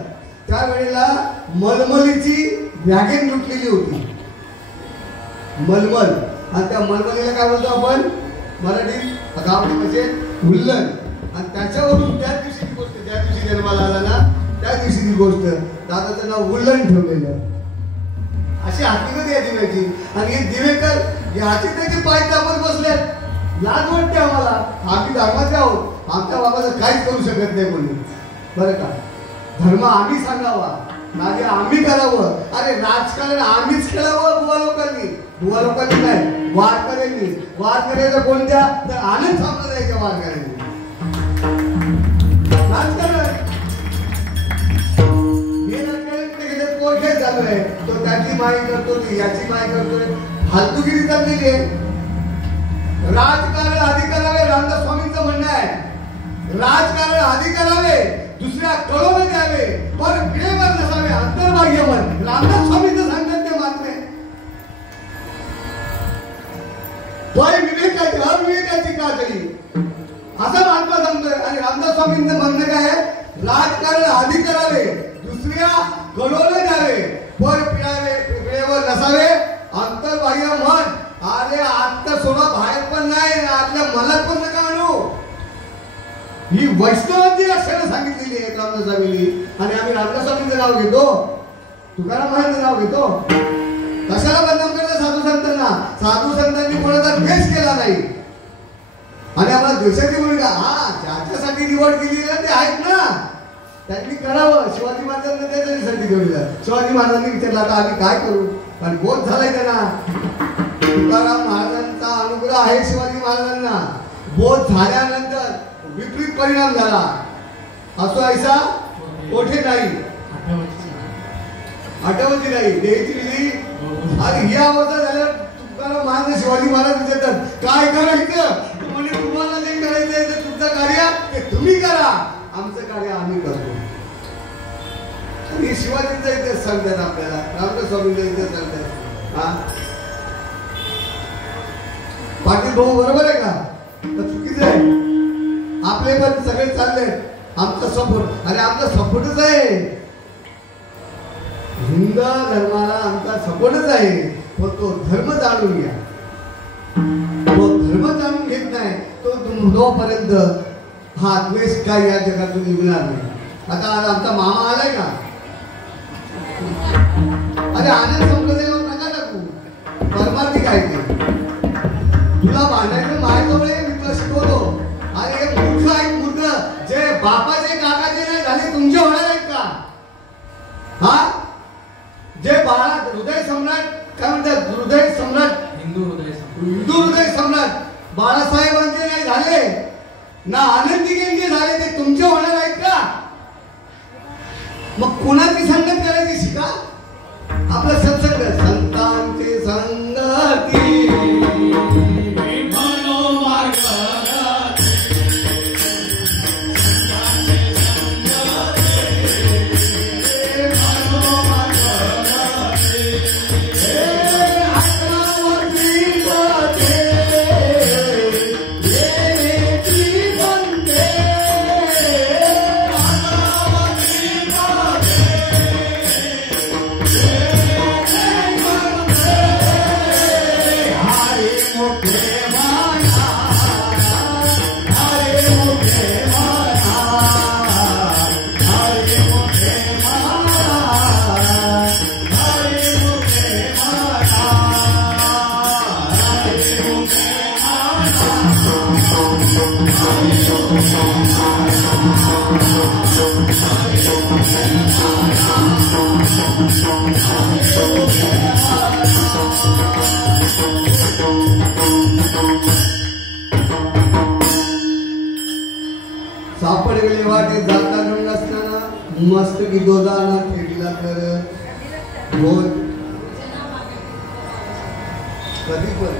त्यावेळेला मलमलीची वॅगन लुटलेली होती, मलमल. आणि त्या मलमलीला काय बोलतो आपण मराठीत? गावठी म्हणजे उल्लन. आणि त्याच्यावरून त्याच दिवशीची गोष्ट, ज्या दिवशी जन्माला आला ना त्या दिवशीची गोष्ट, दादाचं नाव उल्लन ठेवलेलं. अशी हकीकत या दिव्याची. आणि हे दिवेकर याचे त्याचे पाय दाबत बसल्यात. लाज वाटते आम्हाला. आम्ही धर्माचे आहोत. आमच्या बाबाचं काहीच करू शकत नाही कोणी, बरं का. धर्म आम्ही सांगावा, माझे आम्ही करावं. अरे राजकारण आम्हीच खेळावं. बुवा लोकांनी नाही, वारकऱ्यांनी. वारकऱ्याचं कोणत्या? तर आनंद संप्रदायाच्या वारकऱ्यांनी. राजकारण हे राजकारण कोण खेळ चालू आहे. तो त्याची माई करतो, ती याची माई करतोय. फालतूगिरी चाललेली आहे. राजकारण आधी करावे, रामदास स्वामींचं म्हणणं आहे. राजकारण आधी करावे, दुसऱ्या कळवून द्यावे, पण प्रेमच नसावे, अंतर्बाह्य मन. रामदास स्वामींचं सांगतात ते मात्र वय विवेकाची अविवेकाची काजळी असं महात्मा सांगतोय. आणि रामदास स्वामींचं म्हणणं काय आहे? राजकारण आधी करावे, दुसऱ्या कळवून द्यावे, पण प्रेमच नसावे, अंतर्बाह्य मन. अरे आता सोडा बाहेर पण नाही, आपल्या मनात पण नका आणू. ही वैष्णवांची लक्षणं सांगितलेली आहेत रामदास स्वामींनी. आणि आम्ही रामदास स्वामींचं नाव घेतो, तुकाराम महाराजांचं नाव घेतो. कशाला बदनाम करतात साधू संतांना? साधू संतांनी कोणाचा द्वेष केला नाही. आणि आम्हाला द्वेषाची भूमिका ज्याच्यासाठी निवड केली आहे ते आहेत ना, त्यांनी करावं. शिवाजी महाराजांना त्याच्यासाठी ठेवलेलं. शिवाजी महाराजांनी विचारलं आता आम्ही काय करू, पण बोध झालाय त्यांना. तुकाराम महाराजांचा अनुग्रह आहे शिवाजी महाराजांना. बोध झाल्यानंतर विपरीत परिणाम झाला. असो ऐसा कोठे नाही, आठवती नाही, द्यायची दिली. आणि ही अवस्था झाल्यावर तुकाराम महाराज शिवाजी महाराज विचारतात काय करायचं? म्हणजे तुम्हाला जे करायचंय ते तुमचं कार्य ते तुम्ही करा, आमचं कार्य आम्ही करतो. आणि शिवाजींचा इतिहास सांगतात आपल्याला, रामदास स्वामींचा इतिहास सांगतात. पाटील भाऊ बरोबर आहे का? तर चुकीचं आहे. आपले पण सगळे चालले आमचा सपोर्ट, आणि आमचा सपोर्टच आहे. हिंदू धर्माला आमचा सपोर्टच आहे. पण तो धर्म जाणून घ्या. तो धर्म जाणून घेत नाही तोपर्यंत हा द्वेष काय या जगातून निघणार नाही. आता आज आमचा मामा आलाय का? अरे आनंद संप्रदायावर नका टाकू. परमार्थी काय ते तुला भांडायचं माझ्याजवळ मी तुला शिकवतो. अरे हे मूर्ख आहेत, मूर्ख. जे बापाचे काकाचे नाही झाले तुमचे होणार आहेत का? हा जे बाळा हृदय सम्राट काय म्हणतात, हृदय सम्राट, हिंदू हृदय सम्राट बाळासाहेबांचे नाही झाले ना, आनंदीचे झाले, ते तुमचे होणार आहेत का? मग कोणाची संगत करायची शिका. आपलं सत्संग संतांचे संगती सापड गेले वाटे जाता रंग असताना मस्त की दोदाना फेडला कर बोल कधी पण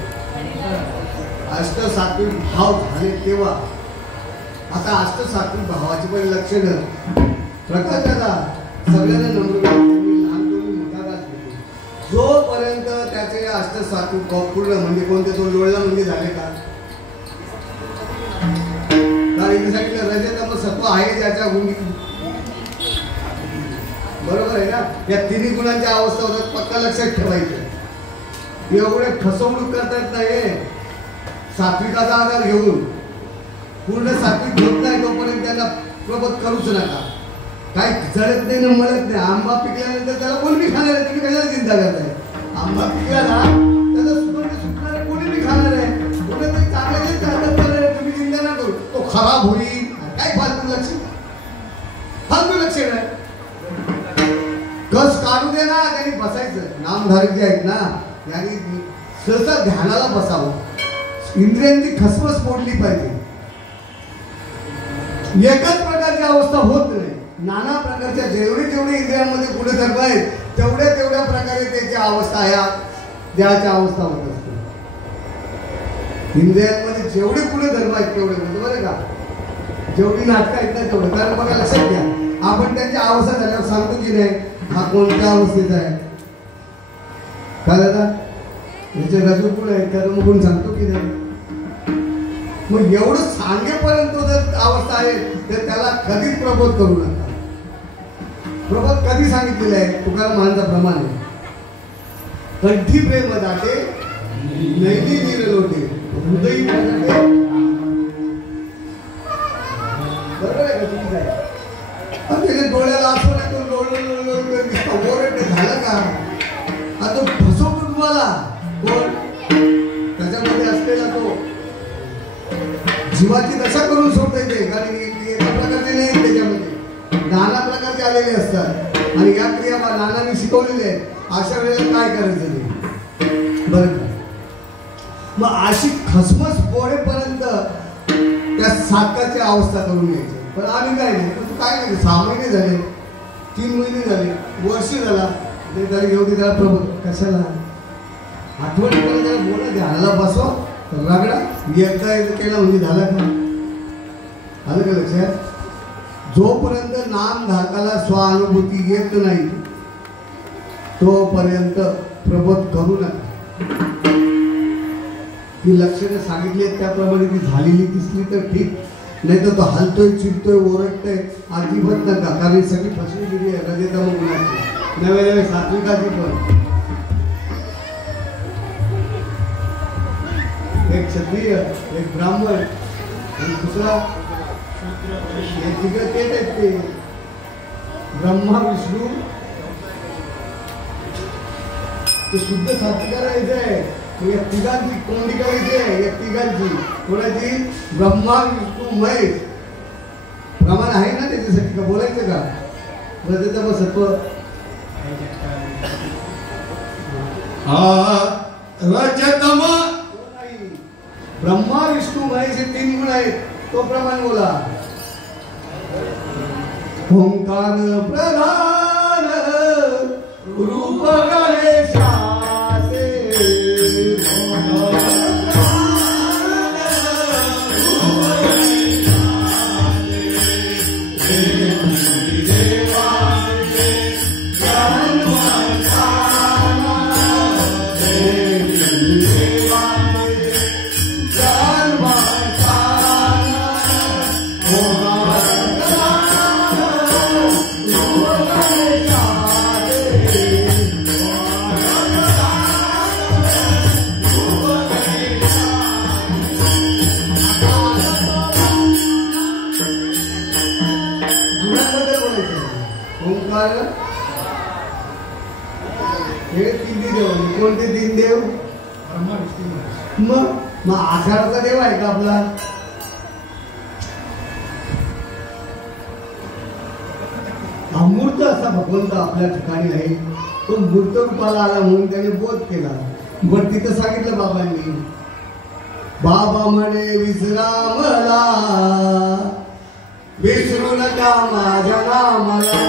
अष्ट सात्विक भाव झाले तेव्हा. आता अष्ट सात्विक भावाची पण लक्षणं प्रकाश दादा सगळ्यांना नम्र लहान दोन्ही मोठा राज घेतो. जोपर्यंत त्याचे अष्ट सात्विक भाव पूर्ण म्हणजे कोणते दोन लोळला म्हणजे झाले का? रजतम सत्व आहे त्याच्या गुणी बरोबर आहे ना. या तिन्ही गुणांच्या अवस्था होतात, पक्का लक्षात ठेवायचं. एवढे फसवणूक करतात नाही सात्विकाचा आधार घेऊन. पूर्ण सात्विक होत नाही तोपर्यंत त्यांना प्रबोध करूच नका. काही जळत नाही ना मळत नाही. आंबा पिकल्यानंतर त्याला कोण बी खाणार आहे? तुम्ही कशाला चिंता करताय? आंबा पिकला ना त्याचा सुगंध सुटणार, कोणी बी खाणार आहे. कुठेतरी चांगले चालत, तुम्ही चिंता ना करू. तो खराब होईल काय फालतू लक्षण, फालतू लक्षण आहे. कस काढू दे ना, त्यांनी बसायचं. नामधारक जे आहेत ना यांनी सहसा ध्यानाला बसावं. इंद्रियांची खसमस मोडली पाहिजे. एकच प्रकारची अवस्था होत नाही. नाना प्रकारच्या जेवढे इंद्रियांमध्ये गुणधर्म आहेत तेवढ्या प्रकारे त्याची अवस्था आहे. देहाच्या अवस्था होत असते. इंद्रियांमध्ये जेवढे पुढे धर्म आहेत तेवढे बरं का, जेवढी नाटकं आहेत ना तेवढं. कारण बघा लक्षात घ्या, आपण त्यांची अवस्था झाल्यावर सांगतो की नाही हा कोणत्या अवस्थेचा आहे, काय दादा याचे रजोगुण आहे त्याला बघून सांगतो की नाही. मग एवढं सांगेपर्यंत जर अवस्था आहे तर त्याला कधीच प्रबोध करू नका. प्रबोध कधी सांगितलेलं आहे तुकाराम महाराजांचा प्रमाण आहे, कंठी प्रेम दाटे नैनी नीर लोटे हृदयी बरोबर आहे का तुम्ही काय त्याच्या डोळ्याला असं नाही तो ओरडते झालं का. आता फसवतो तुम्हाला कोण त्याच्यामध्ये असलेला तो जीवाची दशा करून सोडता येते. कारण एका प्रकारचे नाही त्याच्यामध्ये नाना प्रकारचे आलेले असतात आणि या क्रिया नानांनी शिकवलेल्या आहेत. अशा वेळेला काय करायचं नाही बरं का. मग अशी खसमस पोळेपर्यंत त्या साधकाची अवस्था करून घ्यायची. पण आम्ही काय नाही, तू काय नाही 6 महिने झाले 3 महिने झाले वर्ष झाला ते त्याला घेऊ दे त्याला प्रबोध कशाला आठवण त्याला बोला ध्यानाला बसवा रगडा एकदा केला म्हणजे झाला का. आलं का लक्षात. जोपर्यंत नाम धारकाला स्वानुभूती येत नाही तोपर्यंत प्रबोध करू नका. ती लक्षणं सांगितली त्याप्रमाणे ती झालेली दिसली तर ठीक, नाही तर तो हलतोय चिडतोय ओरडतोय अजिबात नका. कारण सगळी फसवेगिरी आहे रजेता मग नव्या नव्या सात्विकाची पण. एक क्षत्रिय एक ब्राह्मण आणि दुसरा हे तिघं तेच आहेत ते ब्रह्मा विष्णू ते शुद्ध सात्विकाला यायचं आहे. या तिघांची कोंडी करायची आहे. या तिघांची कोणाची ब्रह्मा विष्णू महेश प्रमाण आहे ना त्याच्यासाठी का बोलायचं का. रजतम सत्व रजतम ब्रह्मा विष्णू महेश हे 3 गुण आहेत. तो प्रमाण बोला. ओंकार प्रधान रूप गणेशाचे हे 3 देव. कोणते 3 देव. मग आषाढाचा देव आहे का आपला. अमूर्त असा भगवंत आपल्या ठिकाणी आहे. तो मूर्त रूपाला आला म्हणून त्याने बोध केला. बरं तिथं सांगितलं बाबांनी बाबा म्हणे विसरा मला विसरू नका माझ्या नामाला.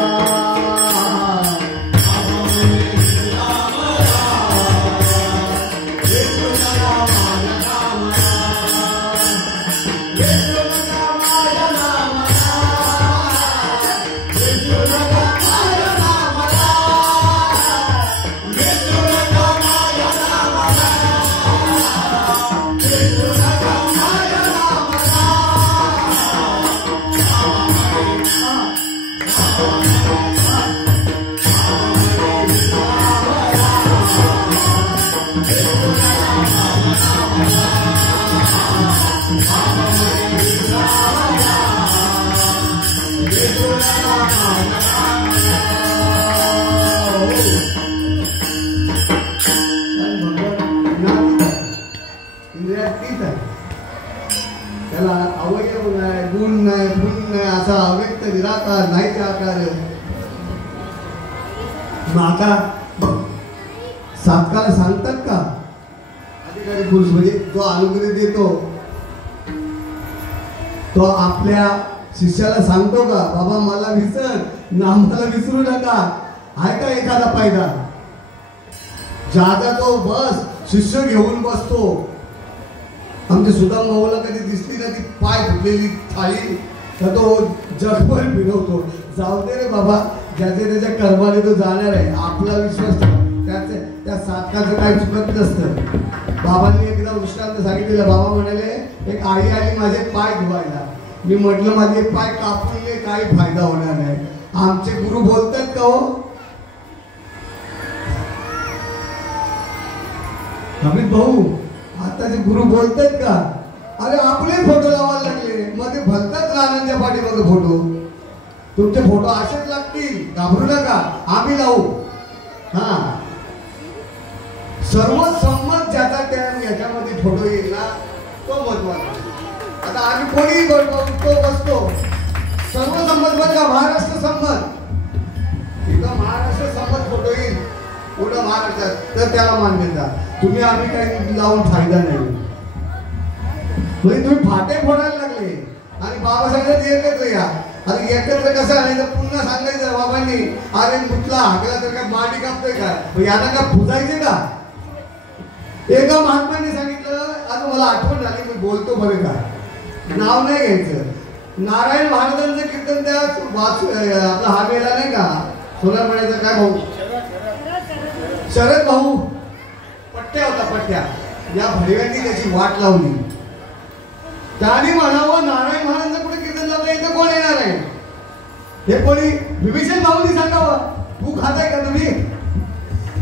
त्याला अवयव नाही गुण नाही गुण नाही असा अव्यक्त निराकार नाहीचे आकार. आता साधकाला सांगतात का अधिकारी पुरुष म्हणजे जो अनुग्रह देतो तो आपल्या शिष्याला सांगतो का बाबा मला विसर नामाला विसरू नका. आहे का एखादा फायदा. जाता तो बस शिष्य घेऊन बसतो. आमच्या सुदाम भाऊला कधी दिसली ना ती पाय फुटलेली थाळी तर तो जगभर फिरवतो. जाऊ दे रे बाबा, ज्याचे त्याच्या कर्माने तो जाणार आहे. आपला विश्वास त्या साधकाचं काही चुकत नसतं. बाबांनी एकदा दृष्टांत सांगितलेलं. बाबा म्हणाले एक आई आली माझे पाय धुवायला. मी म्हटलं माझे पाय कापले काही फायदा होणार नाही. आमचे गुरु बोलतात का हो? अमित भाऊ आताचे गुरु बोलतात का? अरे आपले फोटो लावायला लागले. मग ते भलतात रानांच्या पाठीमागे फोटो. तुमचे फोटो असेच लागतील, घाबरू नका, आम्ही लावू. हा, सर्व संमत ज्याचा त्या याच्यामध्ये फोटो येईल ना तो महत्वाचा. आता आम्ही कोणीही तो बसतो सर्व संमत म्हणजे महाराष्ट्र संमत. इथं महाराष्ट्र संमत फोटो येईल पूर्ण महाराष्ट्रात तर त्याला मान्यता. तुम्ही आम्ही काही लावून फायदा नाही. म्हणजे तुम्ही फाटे फोडायला लागले आणि बाबासाहेब एकत्र या. आणि एकत्र कसं आहे तर पुन्हा सांगायचं बाबांनी अरे मुठला हाकला तर काय मांडी कापतोय का? यांना काय पुजायचे का? एका महात्म्याने सांगितलं, आता मला आठवण झाली मी बोलतो बरं का, नाव नाही घ्यायचं. नारायण महाराजांचं कीर्तन त्या आपला हा वेळेला नाही का सोलापुराचा काय भाऊ शरद भाऊ पट्ट्या होता. पट्ट्या या भडव्यांनी त्याची वाट लावली. त्याने म्हणावं नारायण महाराजांचं कुठे कीर्तन लावलं इथं कोण येणार आहे? हे कोणी विभीषण भाऊनी सांगावं तू खाताय का तुम्ही?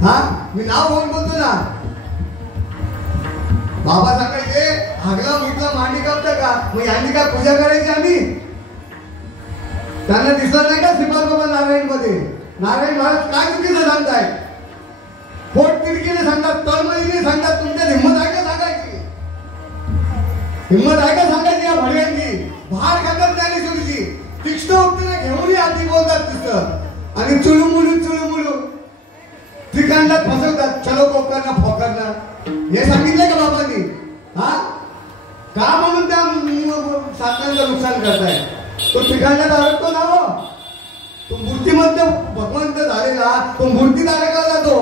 हा, मी नाव घेऊन बोलतो ना. बाबा सांगायचे हागला मिटला मांडी कापता का? मग यांनी काय पूजा करायची आम्ही? त्यांना दिसलं नाही का श्रीपाद बाबा नारायण मध्ये? नारायण महाराज काय चुकीचं सांगताय? पोट तिडकीने सांगतात, तळमळीने सांगतात. तुमच्यात हिंमत आहे का सांगायची? हिंमत आहे का सांगायची? या भडव्यांची भार खातात ज्ञानेश्वरीची तीक्ष्ण उत्तरे घेऊनही आधी बोलतात तिथं आणि चुळूमुळू त्रिकांडात फसवतात. चलो कोकरना फोकरना हे सांगितलं का बाबांनी? हा, का म्हणून त्या साधनांचं नुकसान करताय? तो त्रिकांडात अडकतो ना हो. तो मूर्तिमंत भगवंत झालेला तो मूर्तीत अडकला जातो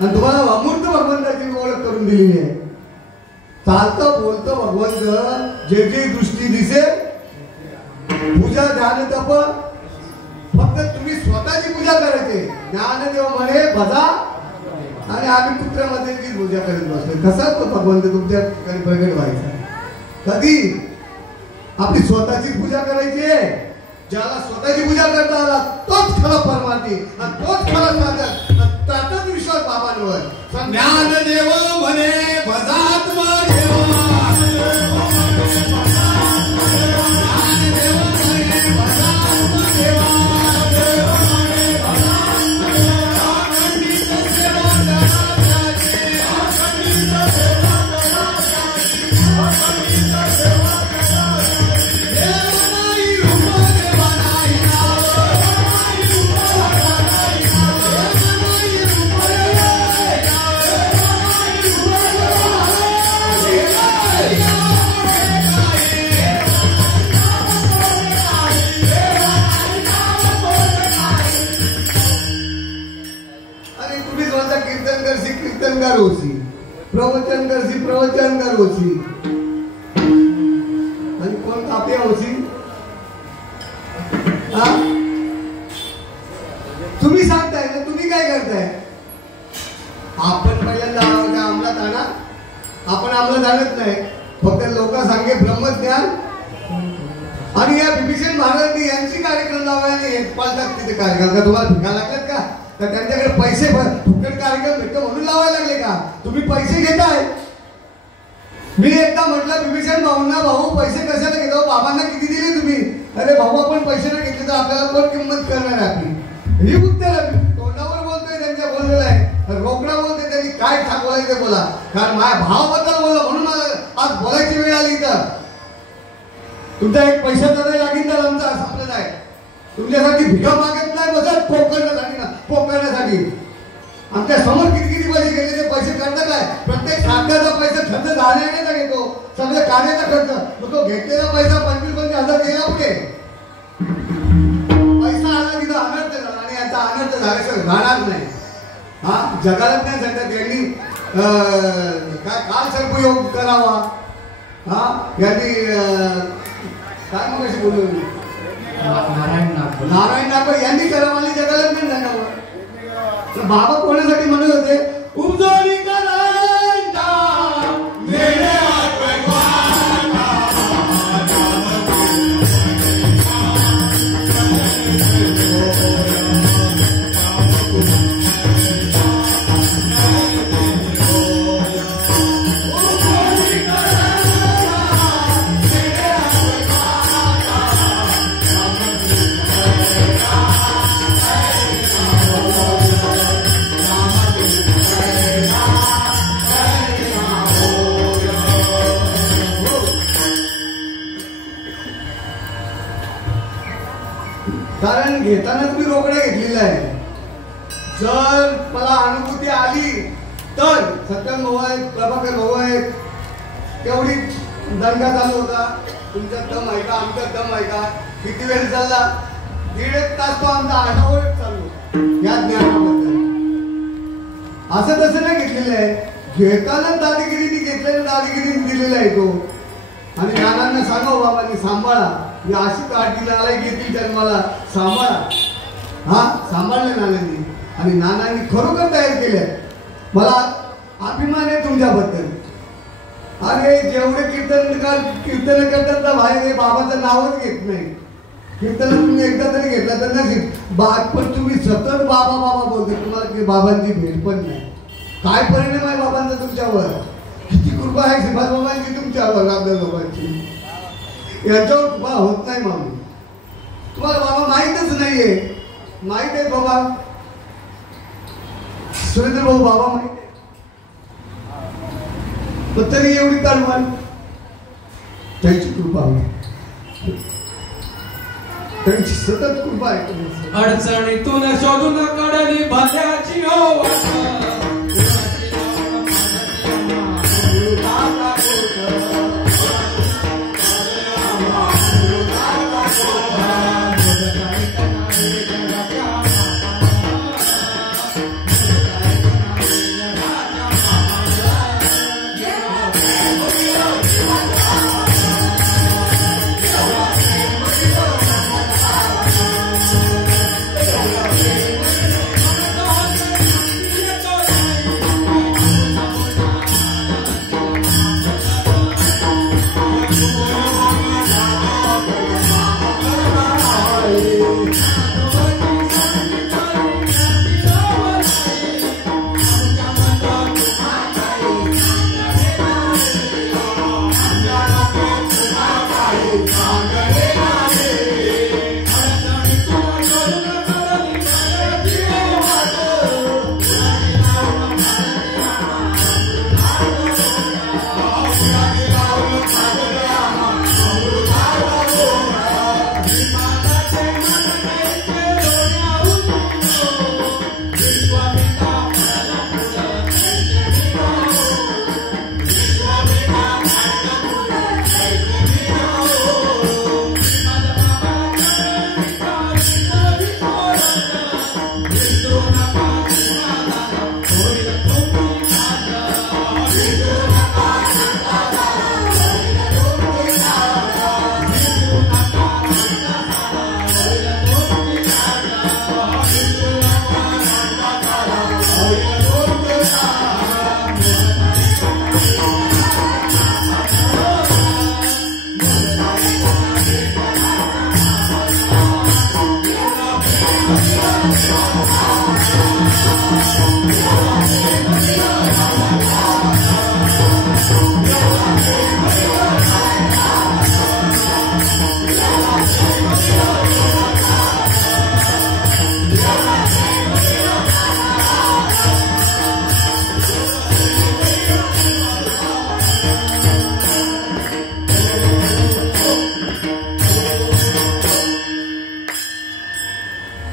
आणि तुम्हाला अमूर्त भगवंताची ओळख करून दिलेली आहे. चालतं बोलतं भगवंत जे जे दृष्टी दिसे पूजा ध्यान तप फक्त तुम्ही स्वतःची पूजा करायची. ज्ञानदेव म्हणे बजा आणि आम्ही कुत्र्यामध्ये पूजा करीत बसलो. कसा तो भगवंत तुमच्या ठिकाणी प्रगट व्हायचा? कधी आपली स्वतःची पूजा करायची. ज्याला स्वतःची पूजा करता आला तोच खरा परमार्थी आणि तोच खरा साधक. त्याचाच विश्वास बाबांवर. ज्ञानदेव म्हणे भजात्म कीर्तनकार होसी, प्रवचन करसी प्रवचनकार होसी आणि कोण ताप्या होसी? तुम्ही सांगताय ना, तुम्ही काय करताय? आपण पहिल्यांदा अंमलात आणा. आपण अंमलात आणत नाही. फक्त लोक सांगे ब्रह्मज्ञान आणि या विभीषण महाराजांनी यांची कार्यक्रम लावायला पालतात तिथे कार्यक्रम. का तुम्हाला भिका लागतात का? तर त्यांच्याकडे पैसे फुकट कार्यक्रम भेटतो म्हणून लावायला लागले का? तुम्ही पैसे घेताय. मी एकदा म्हटलं विभीषण भाऊंना, भाऊ पैसे कशाला घेतो? बाबांना किती दिले तुम्ही? अरे भाऊ आपण पैसे नाही घेतले तर आपल्याला कोण किंमत करणार आहे आपली? ही उत्तर तोंडावर बोलतोय त्यांच्या बोललेलं आहे. रोकडा बोलतोय त्यांनी काय बोलायचं बोला. कारण माझ्या भावाबद्दल बोला म्हणून मला आज बोलायची वेळ आली. तर तुमचा एक पैशाचा नाही लागेल तर आमचा संपलेला आहे. तुमच्यासाठी भिका मागत नाही बसत पोकरण्यासाठी ना पोकरण्यासाठी. आमच्या समोर किती किती पैसे गेले ते पैसे करतात काय? प्रत्येक खात्याचा पैसा खर्च झाल्याने घेतो. सगळ्या कार्याचा खर्च. मग तो घेतलेला पैसा 25,000 गेला पुढे. पैसा आला तिथं अनर्थ झाला आणि याचा अनर्थ झाल्याशिवाय राहणार नाही. हा, जगाला नाही सांगतात यांनी काय काल सर्पयोग करावा, हा यांनी काय मग अशी बोलू नारायण नागपूर यांनी करावं आणि जगाला नाही सांगावं. बाबा कोणासाठी म्हणत होते उपजोरी कारण घेतानाच मी रोकड्या घेतलेला आहे. जर मला अनुभूती आली तर सत्यम भाऊ आहेत, प्रभाकर भाऊ आहेत, तेवढी दंगा चालू होता. तुमचा दम आहे का, आमचा दम आहे का, किती वेळ चालला, 1.5 तास तो आमचा आढावा चालू होता या ज्ञानाबद्दल. असं तसं नाही घेतलेलं आहे. घेताना दादागिरीने घेतलेलं, दादागिरीने दिलेला आहे तो. आणि नानांना सांगावं बाबांनी सांभाळा, मी अशी काळजी आलाय घेतील जन्माला, सांभाळा. हा सांभाळलं नानांनी आणि नानांनी खरोखर तयार केल्या. मला अभिमान आहे तुमच्याबद्दल. अरे जेवढे कीर्तन करतात ना भाई, हे बाबाचं नावच घेत नाही. कीर्तन तुम्ही एकदा तरी घेतला तर नसेल, पण तुम्ही सतत बाबा बाबा बोलते. तुम्हाला बाबांची भेट पण नाही. काय परिणाम आहे बाबांचा तुमच्यावर, किती कृपा आहे श्रीपाद बाबांची तुमच्यावर, रामदास बाबांची. याच्यावर कृपा होत नाही मामी. तुम्हाला बाबा माहीतच नाहीये. माहित आहे बाबा सुरेंद्र भाऊ, बाबा माहित आहे, पण तरी एवढी तळमळ. त्यांची कृपा आहे, त्यांची सतत कृपा आहे. अडचणीतून शोधून काढली भाल्याची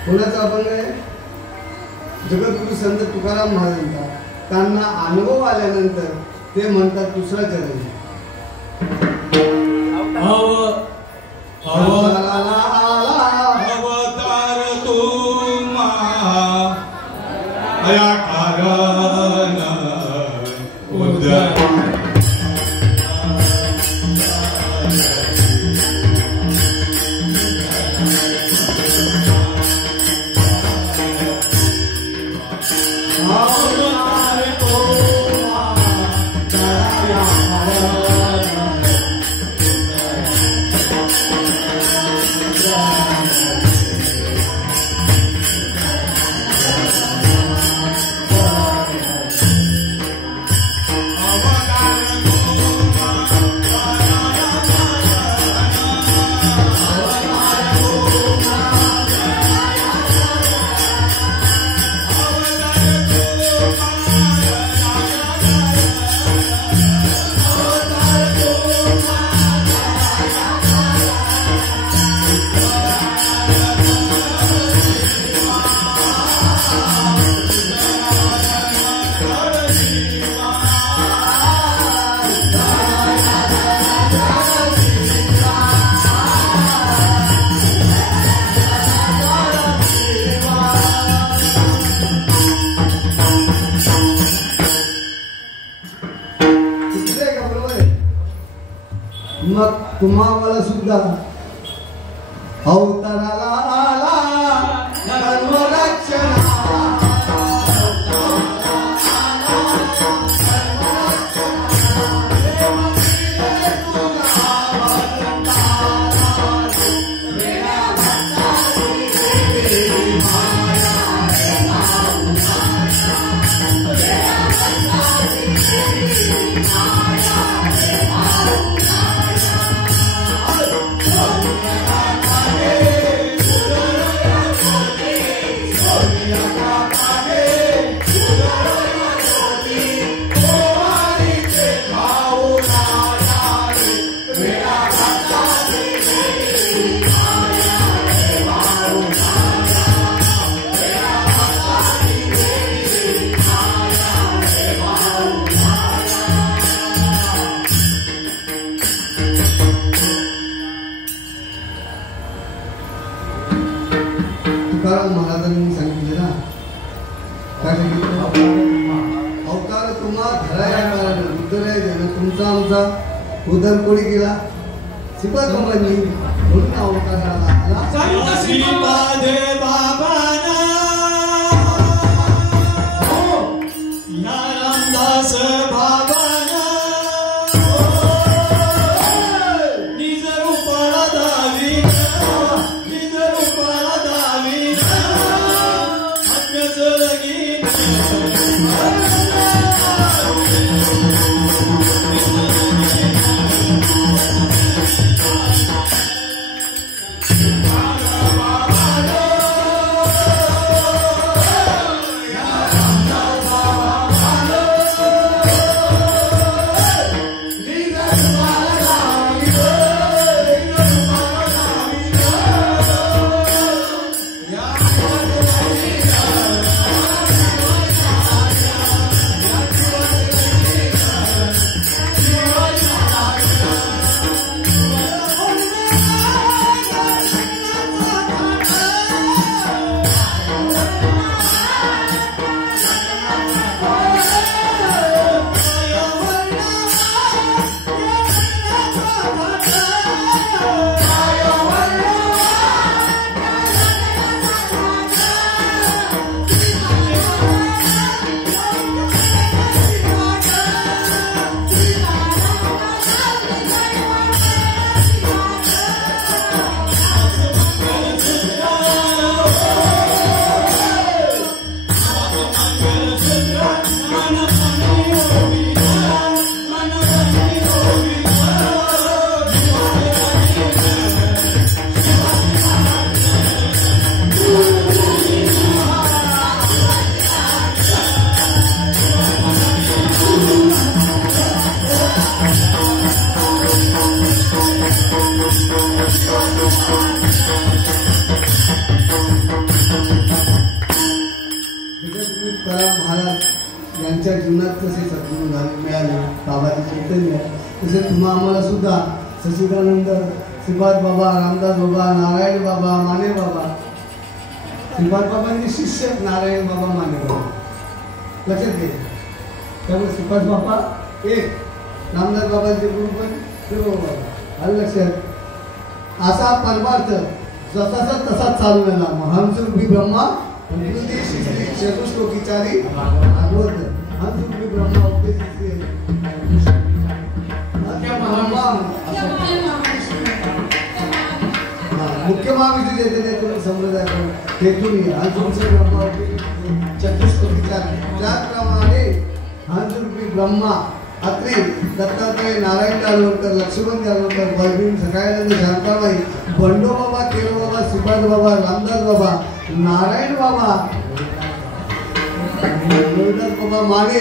कोणाचा अभंग आहे? जगद्गुरु संत तुकाराम महाराजांचा. त्यांना अनुभव आल्यानंतर ते म्हणतात दुसरा चरण अवतार तुम्हा मग तुम्हा मला सुद्धा अवताराला आला धर्मरक्षणा महाराजांनी सांगितले ना, काय सांगितलं? अवतार तुम्हा धराया उदर तुमचा आमचा उदर कोणी केला? श्रीपाद बाबांनी. म्हणून अवताराला आला श्रीपाद बाबांना या रामदास बाबांना निज रूपाला दाविना, निज रूपाला दाविना आत्म्याच लगीन महाराज यांच्या जीवनात कसे सद्गुण झाले मिळाले, बाबाचे चैतन्य तसे तुम्हा आम्हाला सुद्धा सच्चिदानंद श्रीपाद बाबा, रामदास बाबा, नारायण बाबा, माने बाबा. श्रीपाद बाबांचे शिष्य नारायण बाबा, माने बाबा. लक्षात घे. त्यामुळे श्रीपाद बाबा एक, रामदास बाबांचे गुरु पण बाबा. आलं लक्षात? असा परमार्थ जसाचा तसाच चालू झाला. महामस्वरूपी ब्रह्मा चतुश्लोकीचारी भागवत हंसरूपी ब्रह्मा उपदेश मुख्य महाविष्णू देते ते तुम्ही संप्रदाय तेथून हंसरूपी ब्रह्मा चतुश्लोकीचारी. त्याचप्रमाणे हंसरूपी ब्रह्मा अत्रि, दत्तात्रय, नारायण जालवकर, लक्ष्मण जालवकर, बलभीम, सखायानंद, शांताबाई, बंडो बाबा, केरो बाबा, श्रीपाद बाबा, रामदास बाबा, नारायण बाबा, रोहिदास बाबा, माने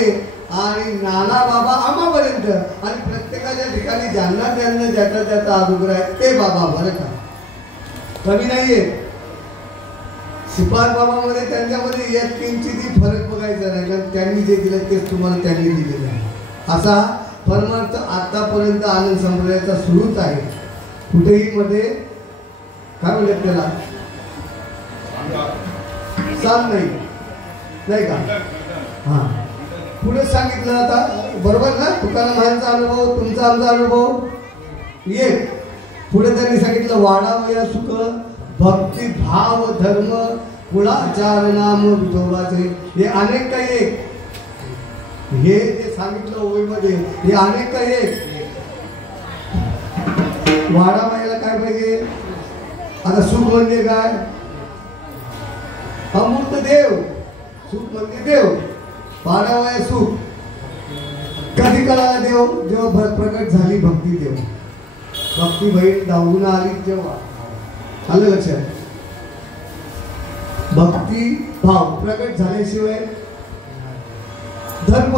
आणि नाना बाबा आम्हापर्यंत. आणि प्रत्येकाच्या ठिकाणी ज्यांना ज्यांना ज्याचा ज्याचा अनुग्रह आहे ते बाबा. बरं का, कमी नाहीये. श्रीपाद बाबामध्ये त्यांच्यामध्ये यात किंचितही फरक बघायचा नाही, कारण त्यांनी जे दिलं तेच तुम्हाला त्यांनी दिलेलं आहे. असा परमार्थ आतापर्यंत आनंद संप्रदायाचा सुरूच आहे. कुठेही मध्ये काय म्हणतात त्याला सांग नाही का? हा, पुढे सांगितलं आता बरोबर ना. तुकाराम महाराजांचा अनुभव, तुमचा आमचा अनुभव एक पुढे त्यांनी सांगितलं वाढावया सुख भक्ती भाव धर्म कुळाचार नाम विठोबाचे. हे अनेक काही एक, हे जे सांगितलं ओळीमध्ये हे अनेक काही एक. वाढावयाला काय पाहिजे? आता सुख म्हणजे काय? अमूर्त देव. सुख म्हणजे देव. वाढावया सुख. कधी कळाला देव? जेव्हा प्रकट झाली भक्ती. देव भक्ती बहीण धावून आली जेव्हा. आलं लक्षात? भक्ती भाव प्रकट झाल्याशिवाय धर्म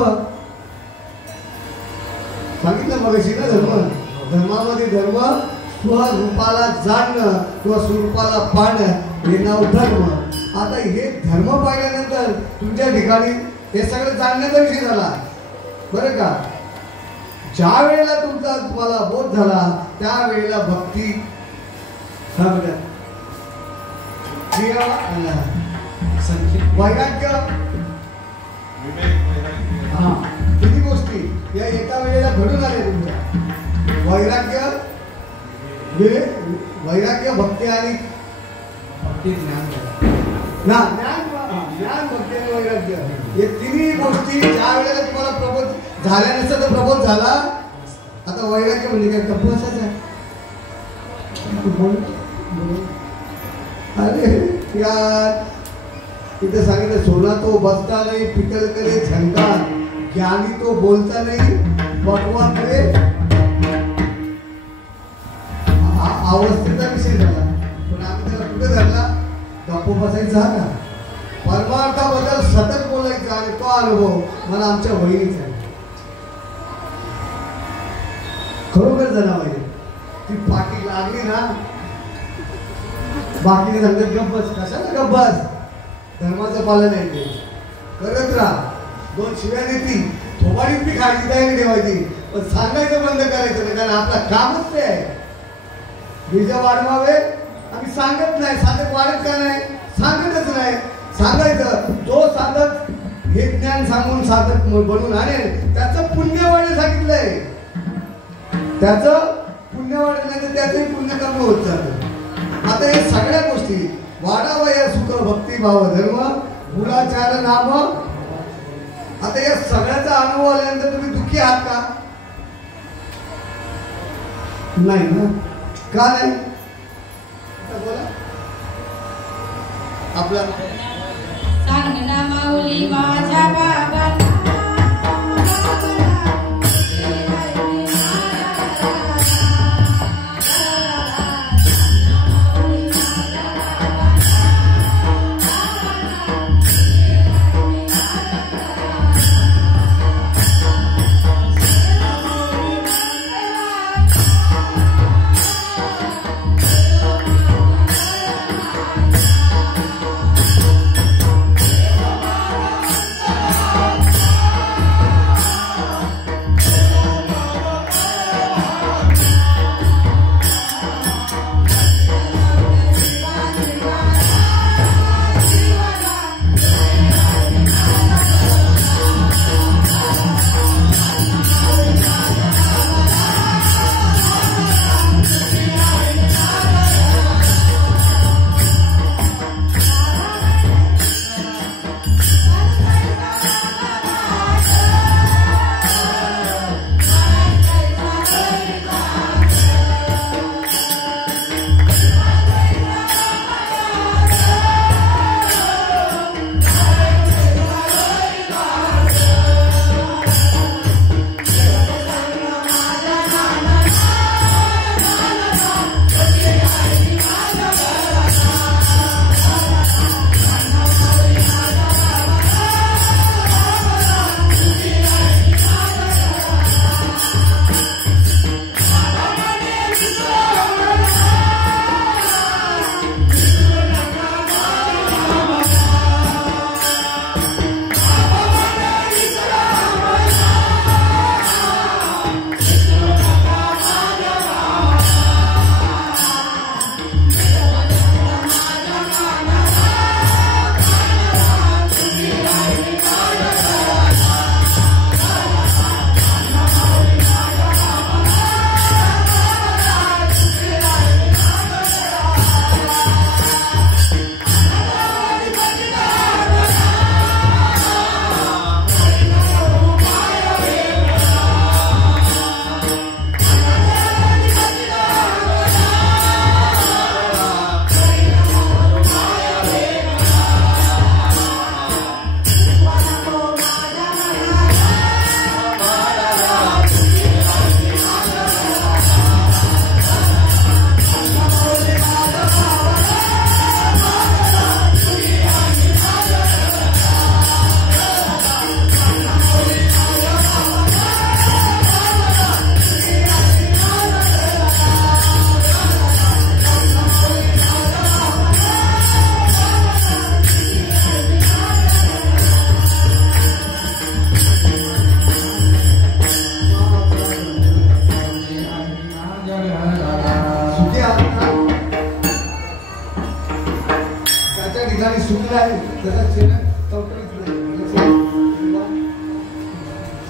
सांगितलं मगाशी ना. धर्मामध्ये धर्म स्वरूपाला जाणणं किंवा स्वरूपाला पाहणं हे नाव धर्म. आता हे धर्म पाहिल्यानंतर तुमच्या ठिकाणी हे सगळं जाणण्याचा विषय झाला बरं का. ज्या वेळेला तुमचा तुम्हाला बोध झाला त्यावेळेला भक्ती वैराग्य हा किती गोष्टी या एका वेळेला घडून आल्या तुमच्या. वैराग्य भक्ती आणि ज्ञान भक्ती आणि वैराग्य हे तिन्ही गोष्टी ज्या वेळेला तुम्हाला प्रबोध झाल्या नसतं तर प्रबोध झाला. आता वैराग्य म्हणजे काय? कपसाच आहे. अरे यार तिथे सांगितलं सोना तो बसता नाही पितल करे झंकार, ज्ञानी तो बोलता नाही बकवा करे. अवस्थेचा विषय झाला पण आम्ही त्याला कुठे धरला? गप्प बसायचा का? परमार्थाबद्दल सतत बोलायचा. आणि तो अनुभव मला आमच्या बहिणीचा आहे. खरोखर झाला पाहिजे. ती पाठी लागली ना बाकीने सांगत गप्पस. कशाला गप्पस? धर्माचं पालन आहे ते करत राहा. दोन शिव्या देती थोबाडीत बी खायची तयारी ठेवायची पण सांगायचं बंद करायचं नाही. कारण आपला कामच ते आहे. बीज वाढवावे आम्ही सांगत नाही. साधक वाढत का नाही? सांगतच नाही. सांगायचं जो साधक हे ज्ञान सांगून साधक बनून आणेल त्याचं पुण्य वाढे सांगितलंय. त्याचं पुण्य वाढत नाही तर त्याचंही पुण्य कमी होत जातं. आता हे सगळ्या गोष्टी वाढावया सुख भक्ती भाव धर्म कुळाचार नाम. आता या सगळ्याचा अनुभव आल्यानंतर तुम्ही दुःखी आहात का? नाही ना. का नाही? बोला आपला सांग ना माऊली माझ्या बाबा. सुखी आहात ना? त्याच्या ठिकाणी सुखी आहे त्याचा चेहरा टवटवीत नाही.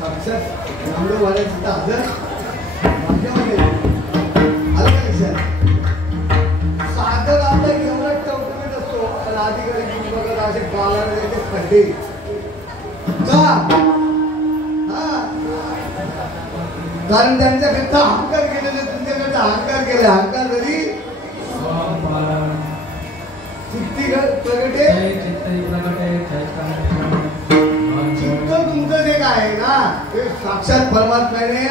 साक्षात रामदेव वाड्यात तिथं हजर भाग्यामध्ये आलं का लक्षात? साधक आपला एवढा टवटवीत असतो पण अधिकारी तुम्ही बघत असे गावाला ते खड्डे का? कारण त्यांच्याकडचा अहंकार केलेले तुमच्याकडचा अहंकार केला. अहंकार जरी चित्त तुमचं जे काय आहे ना ते साक्षात परमात्म्याने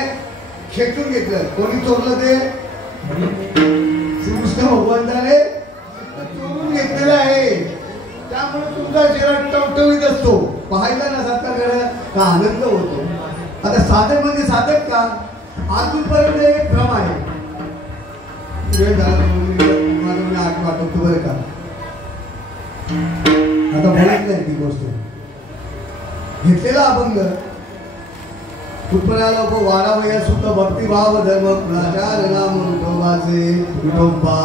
खेचून घेतलं. कोणी चोरलं ते? श्रीकृष्ण भगवंताने चोरून घेतलेलं आहे. त्यामुळे तुमचा चेहरा टवटवीत असतो. पाहायला ना साधकाकडे का आनंद होतो. आता साधक म्हणजे साधक का? अजूनपर्यंत एक भ्रम आहे. वेळ झाला म्हणून आठ वाटतो बरं का. आता बोलायचं ती गोष्ट घेतलेला अभंग कुठपर्यंत आला वाडावया सुद्धा भक्तिभाव धर्म प्रचार नाम विठोबाचे विठोबा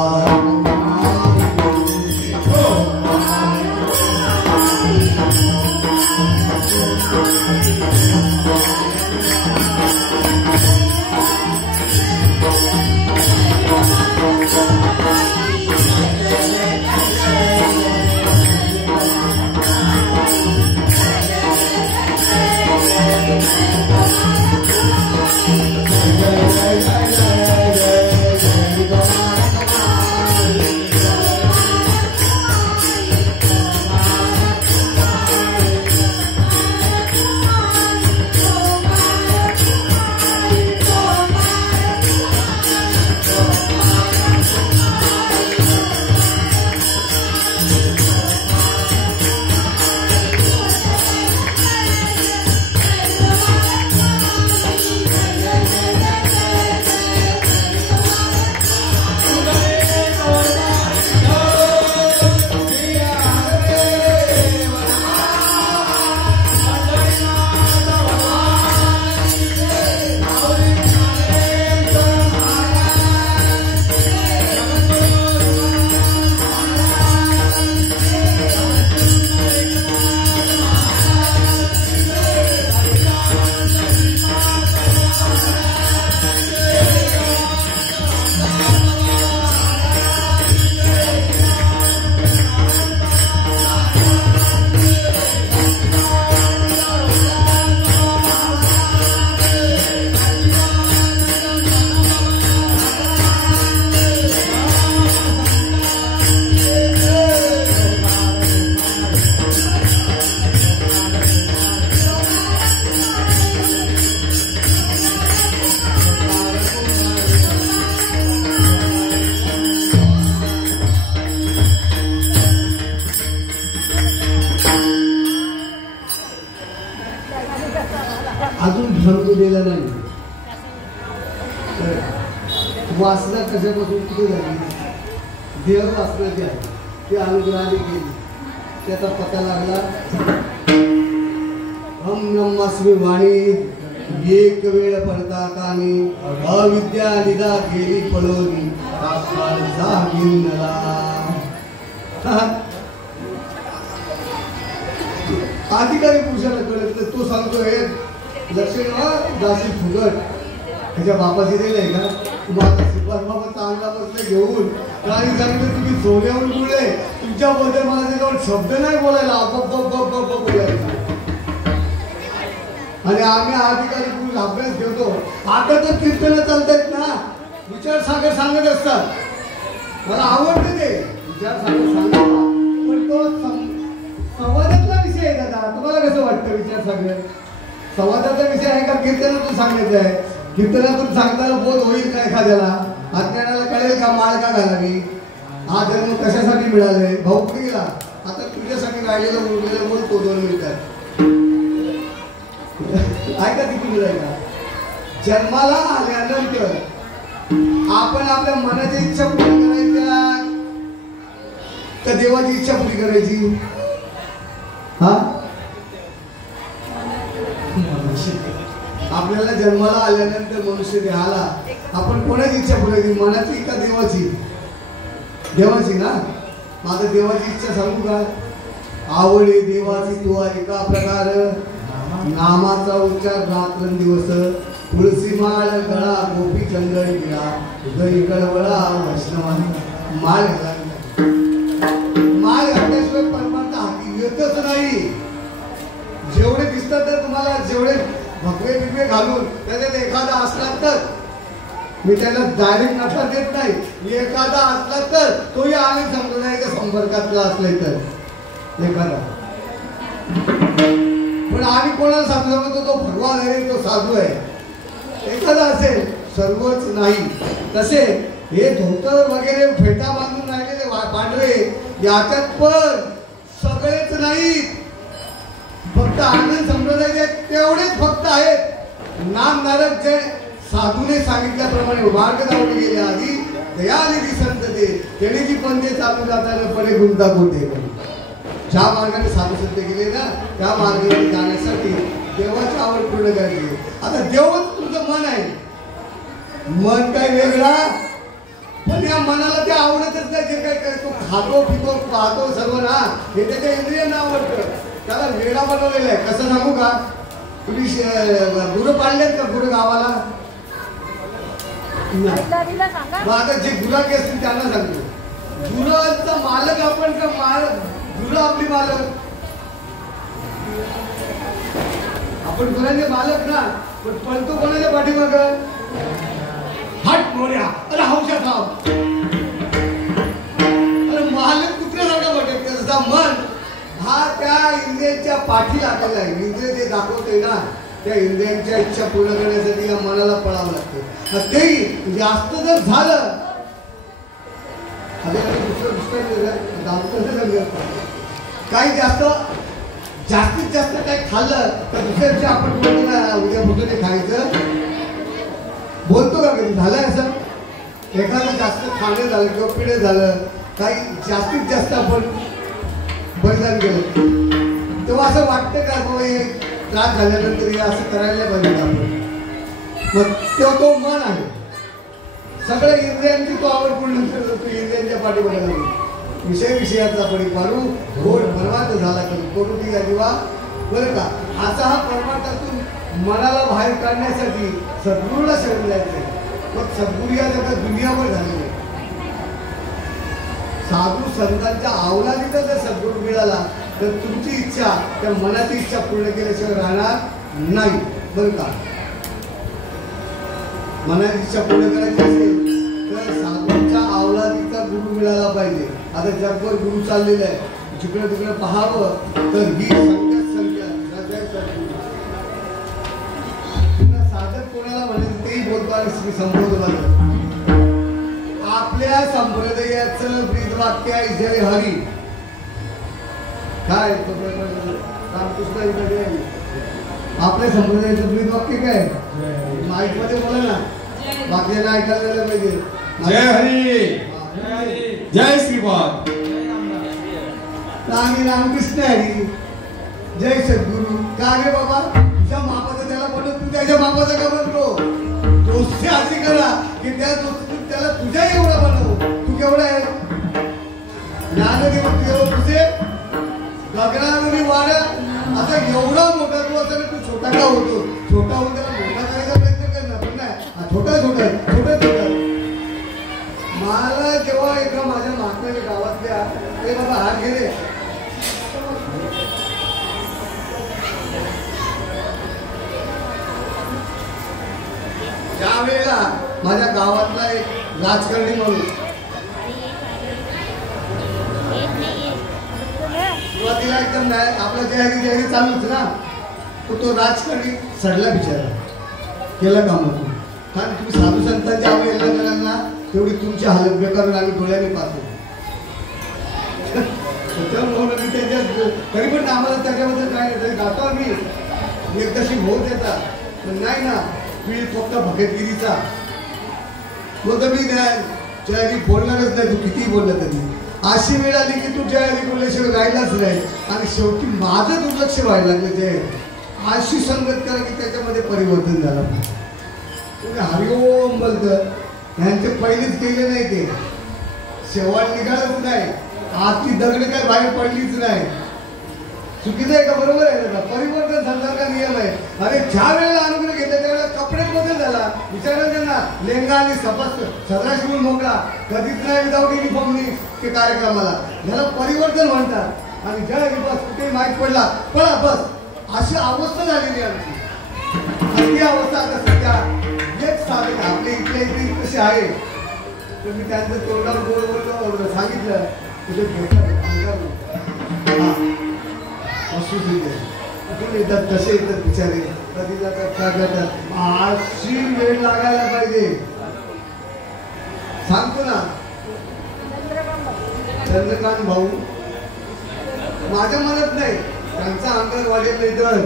अजून भ्रम दिलेला नाही. वासना कशापासून कुठे झाली? देह वासनाची आहे. ती अनुग्रहाने गेली. त्याचा पता लागला. हम ब्रह्मास्मी वाणी एक वेळ पडता कानी अविद्या निदा गेली पळोनी तात्काळ जागील नला. अधिकारी पुरुषाला कळत तो सांगतो हे लक्ष्मण दासी फुगट त्याच्या बापाची दिलंय का? तुम्हाला श्रीपाद बाबा चांगला बसला घेऊन काही सांगितलं तुम्ही सोन्याहून बोलले. तुमच्याबद्दल माझ्याजवळ शब्द नाही बोलायला. बोलायला आणि आम्ही अधिकारी पुरुष अभ्यास घेतो. आता तर कीर्तन चालतायत ना विचार सागर सांगत असतात. मला आवडते ते विचार सागर सांगतात. पण तो संवादातला विषय आहे दादा. तुम्हाला कसं वाटतं विचार सागर संवादाचा विषय आहे का कीर्तनातून सांगायचं आहे? कीर्तनातून सांगताना बोध होईल का एखाद्याला? अज्ञानाला कळेल का माळ का घालावी? हा जन्म कशासाठी मिळाले? भाऊ कुठे गेला? आता तुझ्यासाठी राहिलेलं उरलेलं बोलतो 2 मिनिटात. ऐका किती मुलं आहे का? जन्माला आल्यानंतर आपण आपल्या मनाची इच्छा पूर्ण करायच्या तर देवाची इच्छा पूर्ण करायची? हा आपल्याला जन्माला आल्यानंतर मनुष्य देहाला आपण कोणाची इच्छा पुरायची, मनाची का देवाची? देवाची ना. माझं देवाची इच्छा सांगू का? आवडे देवाची तो एका प्रकार, नामाचा उच्चार रात्रंदिवस, तुळसी माळ गळा गोपी चंदन गिळा, उदरी कळवळा वैष्णवानी माळ घाला. माळ घातल्याशिवाय परमार्थ हाती येतच नाही. जेवढे दिसतात तर तुम्हाला, जेवढे भगवे बिगवे घालून त्याच्यात एखादा असला तर, मी त्याला डायरेक्ट नकार देत नाही, एखादा असला तर तोही आम्ही संप्रदायाच्या संपर्कातला असले तर एखादा. पण आम्ही कोणाला सांगतो तो भगवान आहे, तो साधू आहे, एखादा असेल, सर्वच नाही. तसे हे धोतर वगैरे फेटा बांधून राहिलेले पांढरे याच्यात पण सगळेच नाहीत. फक्त आनंद संप्रदायाचे तेवढेच फक्त आहेत. नामधारक जे साधूने सांगितल्याप्रमाणे मार्ग दावले गेले आधी दयानिधी संत ते त्याने जी पंथे चालू जाताना पडे गुंता कोटे. ज्या मार्गाने साधू संत गेले ना त्या मार्गाने जाण्यासाठी देवाची आवड पूर्ण करायची. आता देवच तुझं मन आहे, मन काय वेगळा, पण या मनाला ते आवडतच नाही. जे काय करतो खातो पितो पाहतो सर्व ना, हे त्याच्या इंद्रियांना आवडतं. त्याला वेगळा बनवलेला आहे. कसं सांगू का? तुम्ही गुरं पाळलेत का गुरं गावाला? आता जे गुराखी असतील त्यांना सांगतो, गुरांचा मालक आपण का गुरं आपली मालक? आपण गुरांचे मालक ना, पण तो कोणाच्या पाठीमाग? हट मोऱ्या, अरे हौशा थांब. अरे मालक कुत्र्यासारखा वाटत. त्याचा मन हा त्या इंद्रियांच्या पाठी लागलेला आहे. इंद्रिय जे दाखवतोय ना त्या इंद्रियांच्या इच्छा पूर्ण करण्यासाठी या मनाला पळावं लागतं. तेही जास्त जर झालं, काही जास्तीत जास्त काही खाल्लं तर दुसऱ्या दिवशी आपण बोलतो ना उद्या कुठे खायचं, बोलतो का कधी? झालंय असं? एखादं जास्त खाणं झालं किंवा पिणं झालं, काही जास्तीत जास्त आपण बलिदान केलं तेव्हा असं वाटतं का बाबा हे त्रास झाल्यानंतर हे असं करायला पाहिजे आपण? मग तेव्हा तो मन आहे, सगळ्या इंद्रियांची तो आवड पूर्ण करतो. इंद्रियांच्या पाठी बघायला विषयाचा पडी पारू गोड परमार्थ झाला करू ती दिवा. बरं का? असा हा परमार्थातून मनाला बाहेर काढण्यासाठी सद्गुरूला शरण द्यायचं. मग सद्गुरू या जगात दुनियावर झालेले साधू संतांच्या अवलादीचा जर सद्गुरू मिळाला तर तुमची इच्छा त्या मनाची इच्छा पूर्ण केल्याशिवाय राहणार नाही. बरं का? मनाची इच्छा पूर्ण करायची असेल तर साधूंच्या अवलादीचा गुरु मिळाला पाहिजे. आता जगभर गुरु चाललेला आहे, जिकडे तिकडे पाहावं तर ही साधक कोणाला म्हणायचं तेही बोलतो आणि श्री संबोधन. आपल्या संप्रदायाचं ब्रीदवाक्य आहे जय हरी. काय आपल्या संप्रदायाचं ब्रीदवाक्य काय? माईक मध्ये बोला ना, बाकीला ऐकायला झालं पाहिजे. जय हरी, जय श्रीपाद, रामी रामकृष्ण हरी, जय सद्गुरु. का रे बाबा? तुझ्या मापाचा त्याला बनव, तू त्याच्या मापाचा का बनतो? दोस्ती अशी करा की त्या त्याला तुझ्या एवढा बनव. तू केवढा आहे? ज्ञानदेव तुझे गगनावरी वाढ. आता एवढा मोठा तू असं तू छोटा का होतो? छोटा होऊन त्याला मोठा करायचा प्रयत्न करणार पण नाही. छोटा छोटा छोटा छोटा. मला जेव्हा एका माझ्या मागच्या गावातल्या ते बाबा हात गेले, त्यावेळेला माझ्या गावातला एक राजकारणी म्हणून सुरुवातीला एकदम आपला जयहरी चालूच ना, तो राजकारणी सडला बिचारा, केला काम होतो. कारण तुम्ही साधू संतांच्या आवडीला कराल ना तेवढी तुमची हालत बेकार आम्ही डोळ्याने पाहतो. तरी पण आम्हाला त्याच्याबद्दल काय नाही, तरी जातो आम्ही एकदाशी होत येतात. पण नाही ना, मी फक्त भगतगिरीचा मग मी जयहरी बोलणारच नाही. तू कितीही बोलला तरी अशी वेळ आली की तू जयहरी बोलल्याशिवाय राहिलाच नाही. आणि शेवटी माझं दुर्लक्ष व्हायला लागलं. जय अशी संगत करा की त्याच्यामध्ये परिवर्तन झालं. तुम्ही हरिओम बोलत त्यांचे पहिलेच केले नाही ते शेवट निघालच नाही आतली दगड काय बाहेर पडलीच नाही चुकीचं आहे का बरोबर आहे का परिवर्तन संसारचा नियम आहे अरे ज्या वेळेला अनुग्रह घेतला त्यावेळेला कपडे बदल झाला विचारा त्यांना लेंगा आणि सपस सदाशिवून मोकळा कधीच नाही विदाऊट युनिफॉर्मनी ते कार्यक्रमाला ह्याला परिवर्तन म्हणतात आणि ज्या बस कुठे माहीत पडला पळा बस अशी अवस्था झालेली आमची आणि ती अवस्था आता सध्या एक साधक आपल्या इथल्या इथे कसे आहे तर मी त्यांचं तोंडावर गोड सांगितलं तुझे येतात कसे येतात बिचारे कधी जातात काय करतात अशी वेळ लागायला पाहिजे सांगतो ना चंद्रकांत भाऊ माझ्या मनात नाही त्यांचा अंतर वाढेल नाही तर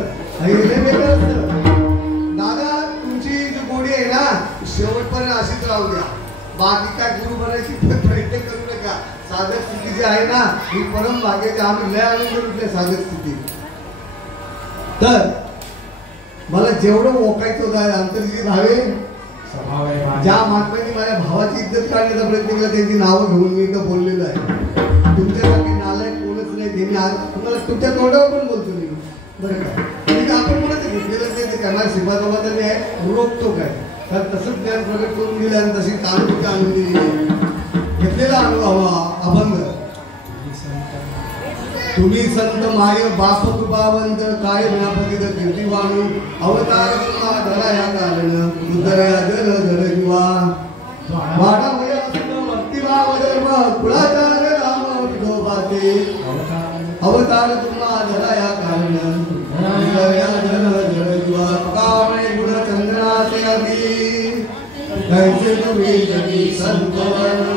वेगळं असतं दादा तुमची जी गोडी आहे ना शेवटपर्यंत अशीच राहू द्या बाकी काय गुरु बनायची प्रयत्न करू नका साधक स्थिती जी आहे ना ही परम भाग्याची आम्ही लय आनंद लुटले साधक स्थिती तर मला जेवढं ओकायचं होतं अंतर्जित भावे ज्या महात्म्यांनी माझ्या भावाची इज्जत काढण्याचा प्रयत्न केला त्यांची नावं घेऊन मी इथं बोललेलो आहे तुमच्यासारखे नालायक कोणच नाही त्यांनी आज तुम्हाला तुमच्या तोंडावर पण बोलतो मी बरं का ठीक आपण कोणाचं घेतलेलं नाही ते करणार शिवाबाबा त्यांनी आहे रोखतो काय तर तसंच ज्ञान प्रगट करून दिलं आणि तशी कानून आणून दिली घेतलेला अभंग तुम्ही संत माय बाप कृपावंत काय गणपती कीर्तिवाणू अवतार तुम्हा धरा या कारण उदरया जल जल जीवा वाडा वय असुन भक्तिभाव धर्म कुळाचार राम विठोबाचे अवतार तुम्हा धरा या कारण उदरया जल जल जीवा कामळे गुण चंद्राचे अधी कैसे तुम्ही जगी संतवन